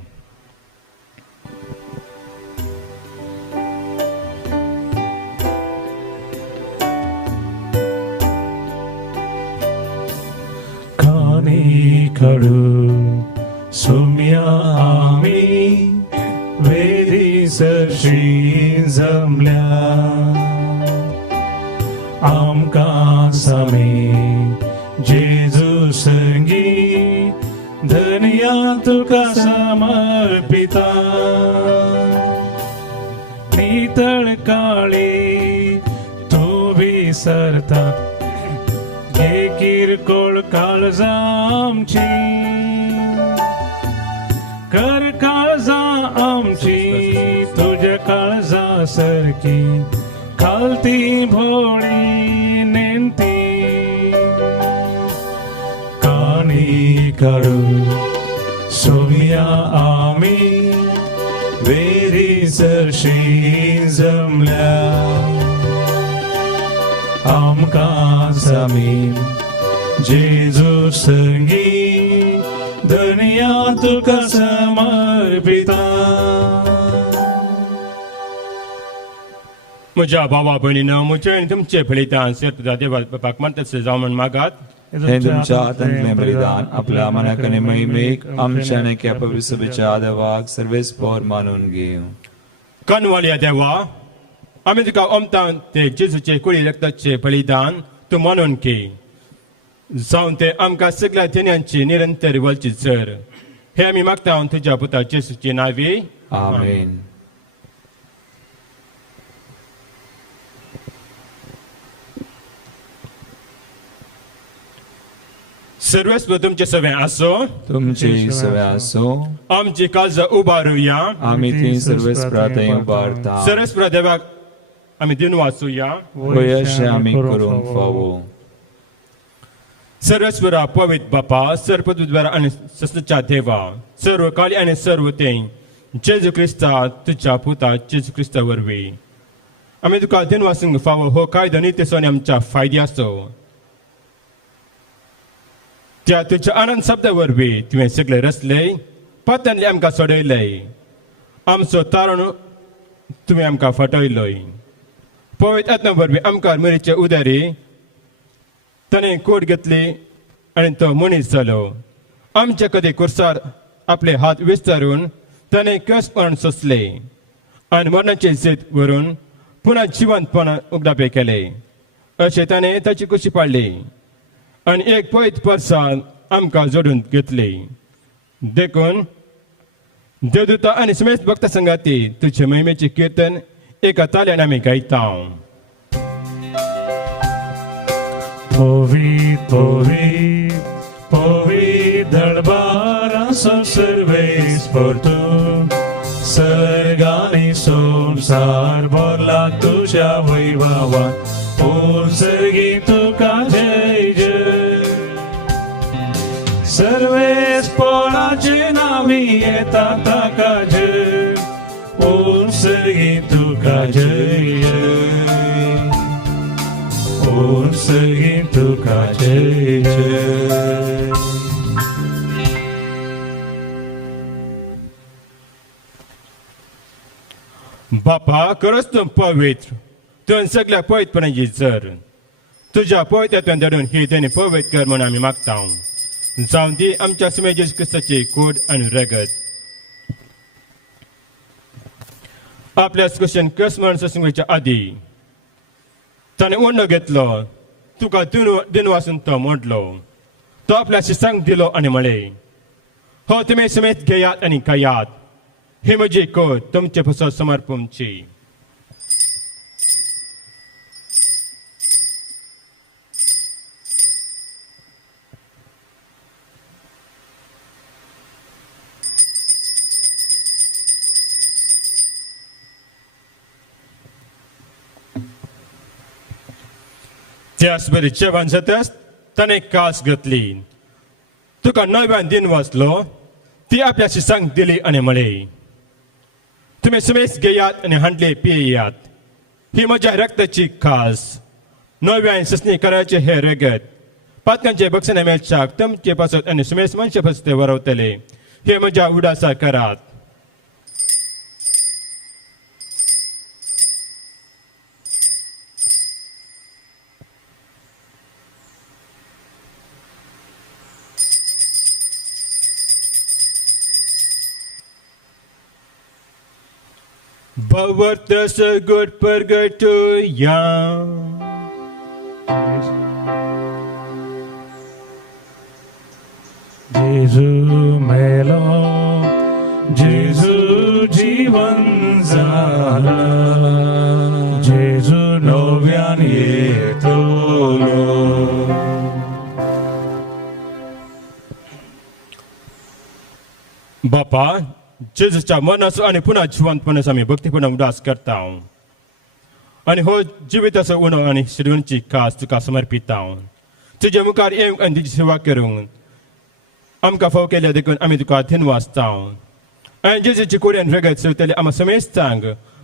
काडू सोम्या आमी वेदी सरशी जमल्या आमकां सामी जेजू संगी धन्या तुका समर्पिता. नितळ काळी तूं विसरता घे किरकोळ काळजां आमची, कर काळजां आमची तुझ्या काळजा सारकी खालती भोळी नेमती. काणी काढू सोया आमी वेरी सरशी जमल्या आमकां सामील जेजू संगी धन्या तुका समर्पिता. म्हज्या भावा भयणीनो, म्हजे आनी तुमचे बलिदान सेवा देवा बापाक मानतसे जावं म्हण मागात. हे तुमच्या हातांतलें बलिदान आपल्या मनाक आनी महिमेक आमच्या आनी पवित्र सभेच्या देवाक सर्वेस्पर मानून घेव. कनवालिया देवा, आमी तुका ओमतान ते जेजूचे कुळी रक्ताचे बलिदान तूं मानून घे. जावन ते आमकां सगळ्या देण्यांची निरंतर वलची जर. हे आमी मागता तुज्या पुता जेजूचे नांवी. आमेन. सर्वेस्व तुमचे सवे आसो. तुमची सवय असो. आमची काळजां उबारुया. आमी ती सर्वेस्परात उबारता. सर्वेस्व देवाक आमी दिन वाचुया. होय अशें आमी करूंक फावो. सर्वेस्वरा पवित्र बापा, सर्वपदवीद्वारा आणि सस्तीच्या देवा, सर्व काळी आणि सर्व ते जेजू क्रिस्ता तुझ्या पुता जेजू क्रिस्ता वरवीं आमी तुका दिन वाचूंक फावो हो कायदो नित्यसोन आमच्या फायद्याचो. त्या तुझ्या आनंद शब्दा वरवीं तुवें सगळे रचले, पत्त्यांतले आमकां सोडयले. आमचो तारण तुवें आमकां फटयलोय. पवित्र आत्म्या वरवीं आमकां मरीचे उदारी ताणें कोट घेतली आनी तो मनीस जालो. आमचे कधी कुर्सार आपले हात विस्तारून ताणें कसपण सोंसले आनी मरणाचे झीत व्हरून पुन्हा जिवंतपणान उगडापे केले. अशें ताणें ताची कुशी पाडली आनी एक पवित्र परसाद आमकां जोडून घेतली. देखून देवदूता आनी समेस्त भक्त संगाती तुजे महिमेचे कीर्तन एका ताल्यान आमी गायता. Povit, povit, povit darbara som serveis por tu. Sargani somsar borla tuja vaivavan. Om sargi tuka jai jai. Sarves पोळाचे नावी येता ताका जय. ओम सर्गी तुका जय जय. ओम सर्गी तुका जय जय. बापा, खरंच तू पवित्र, तुवें सगळ्या पवित्रपणाची जर तुझ्या पवित्रांतून धरून ही तेणे पवित्र कर म्हणून आमी मागता. जावं ती आमच्या समेत जेजू क्रिस्ताची कूड आनी रगत आपल्या कुशेन क्रस्मरण सत्संगाच्या आदी ताणें उंडो घेतलो. तुका दिन वाचून तो मोडलो. तो आपल्या शिसांक दिलो आनी म्हळें, हो तुमी समेत घेयात आनी खायात. ही म्हजी कूड तुमचे पासत समर्पणची. त्याच बरी जेवण जाताच ताणें कास घातली. तुका नव्यान दिन वाचलो ती आपल्याशी सांग दिली आणि म्हळे, तुम्ही समेस घेयात आणि हांडले पियेयात. ही म्हज्या रक्ताची खास नव्यान ससणी करायचे हे रगत पातकांचे बक्षणे मेळच्याक तुमचे पासत आणि समेस मनशे पासत वरवतले. हे म्हज्या उडासा करात. Bawartas good purgatoria. जेजू मेलो जेजू जीवन जाला जेजू नव्यान येतलो. बापा जेजूच्या मनाचो आणि पुन्हा जिवंतपणाचो आमी भक्तीपणान उदास करता आणि हो जिविताचो उणो आणि श्रीवंची खास तुका समर्पिता. तुजे मुखार येवंक आनी तुजी सेवा करूंक आमकां फाव केल्या देखून आमी तुका धन्यवाद. आनी जेजूची कुड्यान रगत सवतले आमकां समेस्त सांग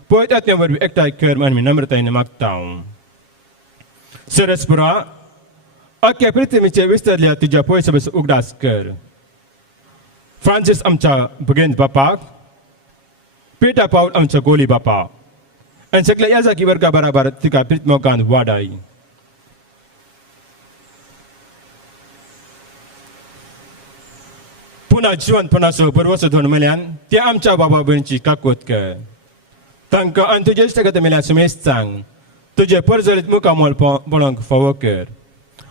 पळयतात वरवीं एकठांय कर आनी नम्रतायेन मागता. सरस्पुरा अख्ख्या पृथ्वीचे विस्तारल्या तुज्या पयसभेचो उगडास कर. फ्रांसीस आमच्या भगिनी बापाक, पेटा पाऊल आमच्या गोली बापा आणि सगळ्या याजाकी वर्गा बराबर तिका प्रितमोगान वाडाय. पुन्हा जिवंतपणाचो बरवसो धोण मेल्यान ते आमच्या बाबा भयणीची काकोत कर. तांकां आनी तुजे इश्टगत मेल्यान समेस्त सांग तुजे परजळीत मुखामोल पळोवंक फावो कर.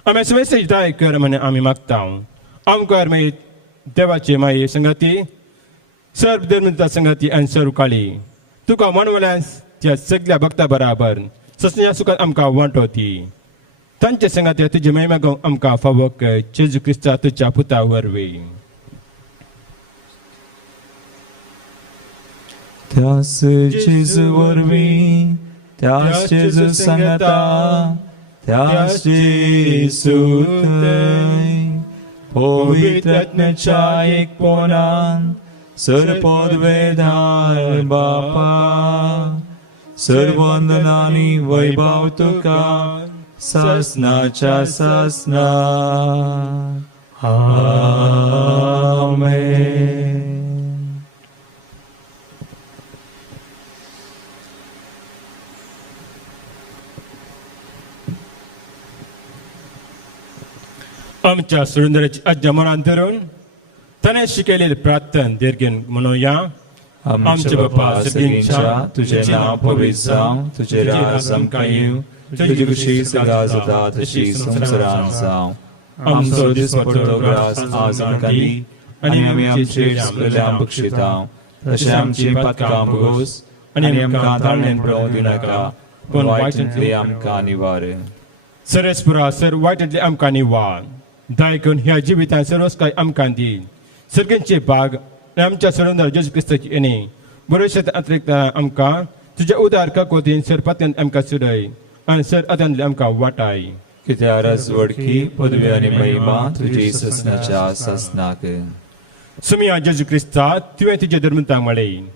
आमी समेस्त दाय कर म्हण आमी मागता. आमकां मेळीत देवाची माये संगती सर्व धर्मता संगती आणि सर्व काळी तुका मनवल्यान त्या सगळ्या भक्ता बराबर ससण्या सुखात आमकां वांटोती. तांचे संगती तुजी महिमा गावंक आमकां फावो कर. जेजू क्रिस्ता तुज्या पुता वरवीं. त्यास जेजू वरवीं त्यास जेजू संगता त्यास जेजू पवित्रात्म्याच्या एकपणान सरपद वेधार बापा सर्वंदनानी वैभव तुका सासनाच्या सासना. आमेन. आमच्या सुरेंद्राची आज्ञा मनान धरून ताणें शिकयलेली प्रार्थना देर्गेन म्हणुया. आमचे बापा सगळींच्या तुझे नाव पवित्र जावं तुझे राज आमकां येवं तुजी खुशी सदा जाता तशी संवसारांत जावं. आमचो दिसपट्टो ग्रास आज आमकां दी आनी आमी आमचे सगळ्यांक बक्षिता तशें आमची पातकां भोगोस आनी आमकां ताळमेन पडोवंक दिनाका पूण वायटांतली आमकां निवार. सरस्पुरा सर वायटांतली आमकां निवार. दय करून ह्या जिवितांत सर्वस्काय आमकां दी. सर्गेंचे भाग आनी आमच्या सुरेंद्र जेजू क्रिस्ताची येणे बरोशेत अतिरिक्त आमकां तुज्या उदार काकोतीन सर पातयेंत आमकां सुडय आनी सर आदांतले आमकां वाटाय. कित्याक राजवडकी पदवी आनी महिमा तुजी ससनाच्या सासनाक. सुमिया जेजू क्रिस्ता तुवें तुजे धर्मतांक म्हळें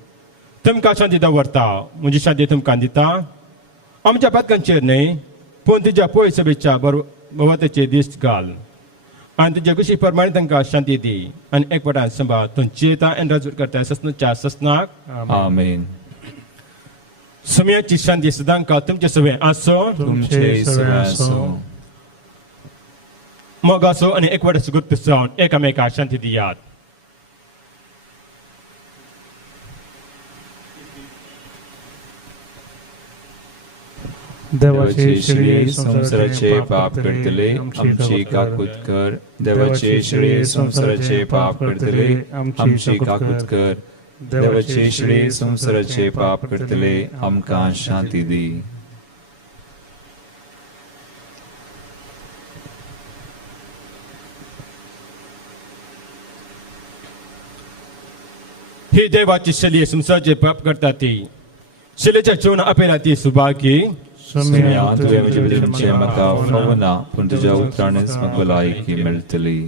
तुमकां शांती दवरता म्हजी शांती तुमकां दिता. आमच्या पातकांचेर न्हय पूण तुज्या पळय सभेच्या भवतेचे दीस घाल आनी तुजे खुशी प्रमाणे तांकां शांती दी आनी एकवटान सांबाळ. तूं जियेता आनी राजवट करता ससनाच्या ससनाक. आमेन. सुमयाची शांती सदांच तुमचे सभे आसो. तुमचे सगळे आसो. मोग आसो आनी एकवटान सुगत जावन एकामेकाक शांती दियात. देवाचे श्री संसाराचे पाप करतले आमची काकूत कर. देवाचे श्री संसाराचे पाप करतले आमची काकूत कर. देवाचे श्री संसाराचे पाप करतले आमकां शांती दी. ही देवाची शैली संसाराचे पाप करता ती शिलेच्या जेवण आपल्याला ती सुभागी सुम्या तुझ्या विजयाचे म्हाका फवना पूण तुज्या उतराणेच म्हाका भलायकी मेळटली.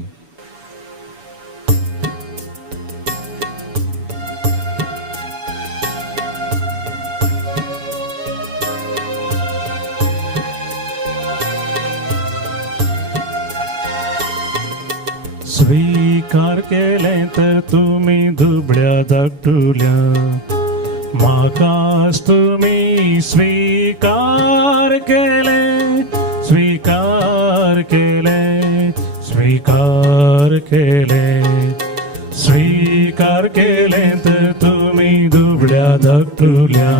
स्वीकार केले तर तुम्ही दुबळ्या धाकटुल्या म्हाकाच तुम्ही स्वीकार केले, स्वीकार केले, स्वीकार केले, स्वीकार केले तर तुम्ही दुबळ्या धाकटुल्या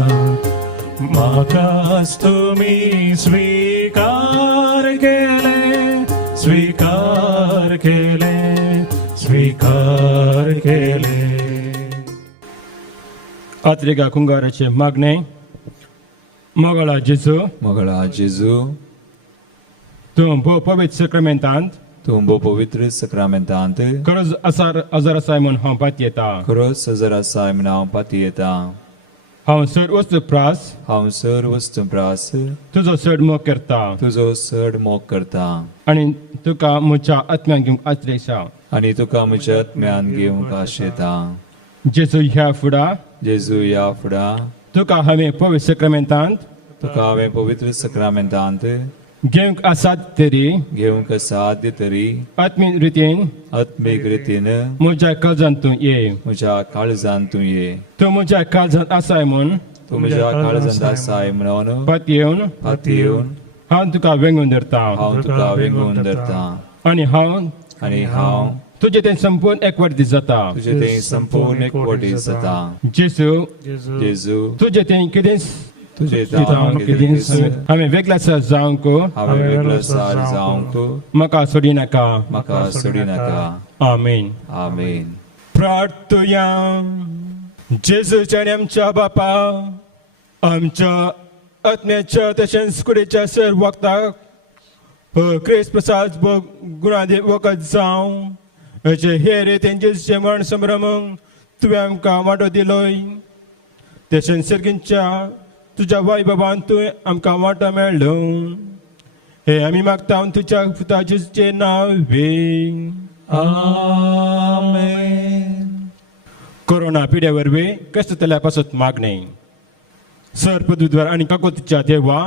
म्हाकाच तुम्ही स्वीकार केले, स्वीकार केले, स्वीकार केले. आत्रिका कुंगाराचे मागणे. मोगळा जेजू, मोगळा जेजू, तूं भोव पवित्र सक्रामेंतांत तूं भोव पवित्र सक्रामेंतांत खरोच आजार आसाय म्हूण हांव पाती येता. खरोच हजर आसाय म्हूण हांव पाती येता. हांव चड वस्तू प्रास हांव सर वस्तू प्रास तुजो चड मोग करता तुजो चड मोग करता आनी तुका म्हज्या आत्म्यान घेवंक आत्रेशा. आनी तुका म्हज्या आत्म्यान घेवंक आशेता. जेजू ह्या फुडा जेजू या फुडा तुका हांवें पवित्र सक्रामेंतांत तुका हांवें पवित्र सक्रामेंतांत घेवंक आसात तरी घेवंक साध्य तरी आत्मीक रितीन आत्मीक रितीन म्हज्या काळजांत तूं ये. म्हज्या काळजांत तूं ये. तूं म्हज्या काळजांत आसाय म्हूण तूं म्हज्या काळजांत आसाय म्हणून पाती येवन फाती येवन हांव तुका वेंगून धरता हांव तुका वेंगून धरता. आनी हांव आनी हांव तुजे तें संपूर्ण एकवट जाता. तुजें तें संपूर्ण एकवटी जाता. जेजू जेजू तुजें तें कितें तुजें दान कितें हांवें वेगळासा जावंक हांवें वेगळो सार जावंक म्हाका सोडी नाका. म्हाका सोडी नाका. आमेन. आमेन. प्रार्थुया. जेजूच्या आनी आमच्या बापा आमच्या आत्म्याच्या तशेंच कुडीच्या सर वखदाक क्रिस्त प्रसाद गुणादेव वखद जावं अशें हे रितीन जेजूचें मरण संभ्रमक तुवें आमकां वांटो दिलोय तशेंच सर्गींच्या तुज्या वाय बाबान तुवें आमकां वांटो मेळ्ळो. हे आमी मागता तुज्या पुता जेजूचें नांवे. आमेन. कोरोना पिड्या वरवीं कश्टतल्या पासत मागणे. सर पदवीद्वार आनी काकोतीच्या देवा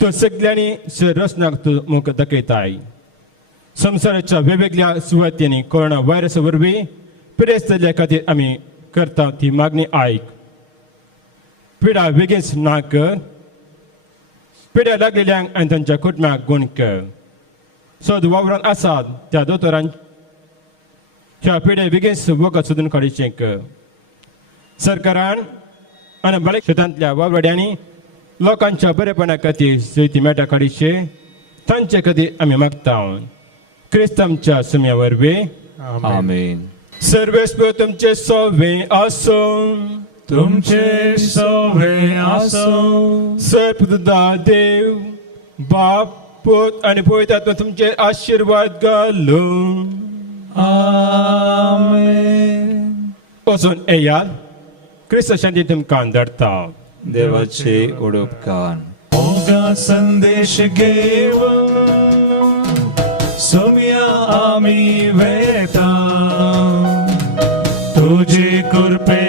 तो सगळ्यांनी सर रचनाक तूं मोग दाखयताय. संवसाराच्या वेगवेगळ्या सुवातींनी कोरोना व्हायरसा वरवीं पिडेस्त जाल्ल्या खातीर आमी करता ती मागणी आयक. पिडा बेगीनच ना कर. पिड्या लागलेल्यांक आनी तांच्या कुटुंबाक गूण कर. सोद वावरांत आसात त्या दोतोरांक ह्या पिड्या बेगीनच वखद सोदून काडचें कर. सरकारान आनी बारीक शेतांतल्या वावड्यांनी लोकांच्या बरेपणा खातीर जैती मेळटा काडीचे तांचे खातीर आमी मागता. क्रिस्तांच्या सुम्या वरवीं आमेन. सर्वेस्पर तुमचे सोवे आसूं. तुमचे सोवे आसूं. सर्वदा देव बाप पूत आनी पवित्र आत्मा तुमचे आशीर्वाद घालूं. आमेन. वचून येयात. क्रिस्त शांती तुमकां धाडटा. देवाचे उडोपकार. मोगा संदेश घेवन सोम्या आमी वेता तुजे कृपे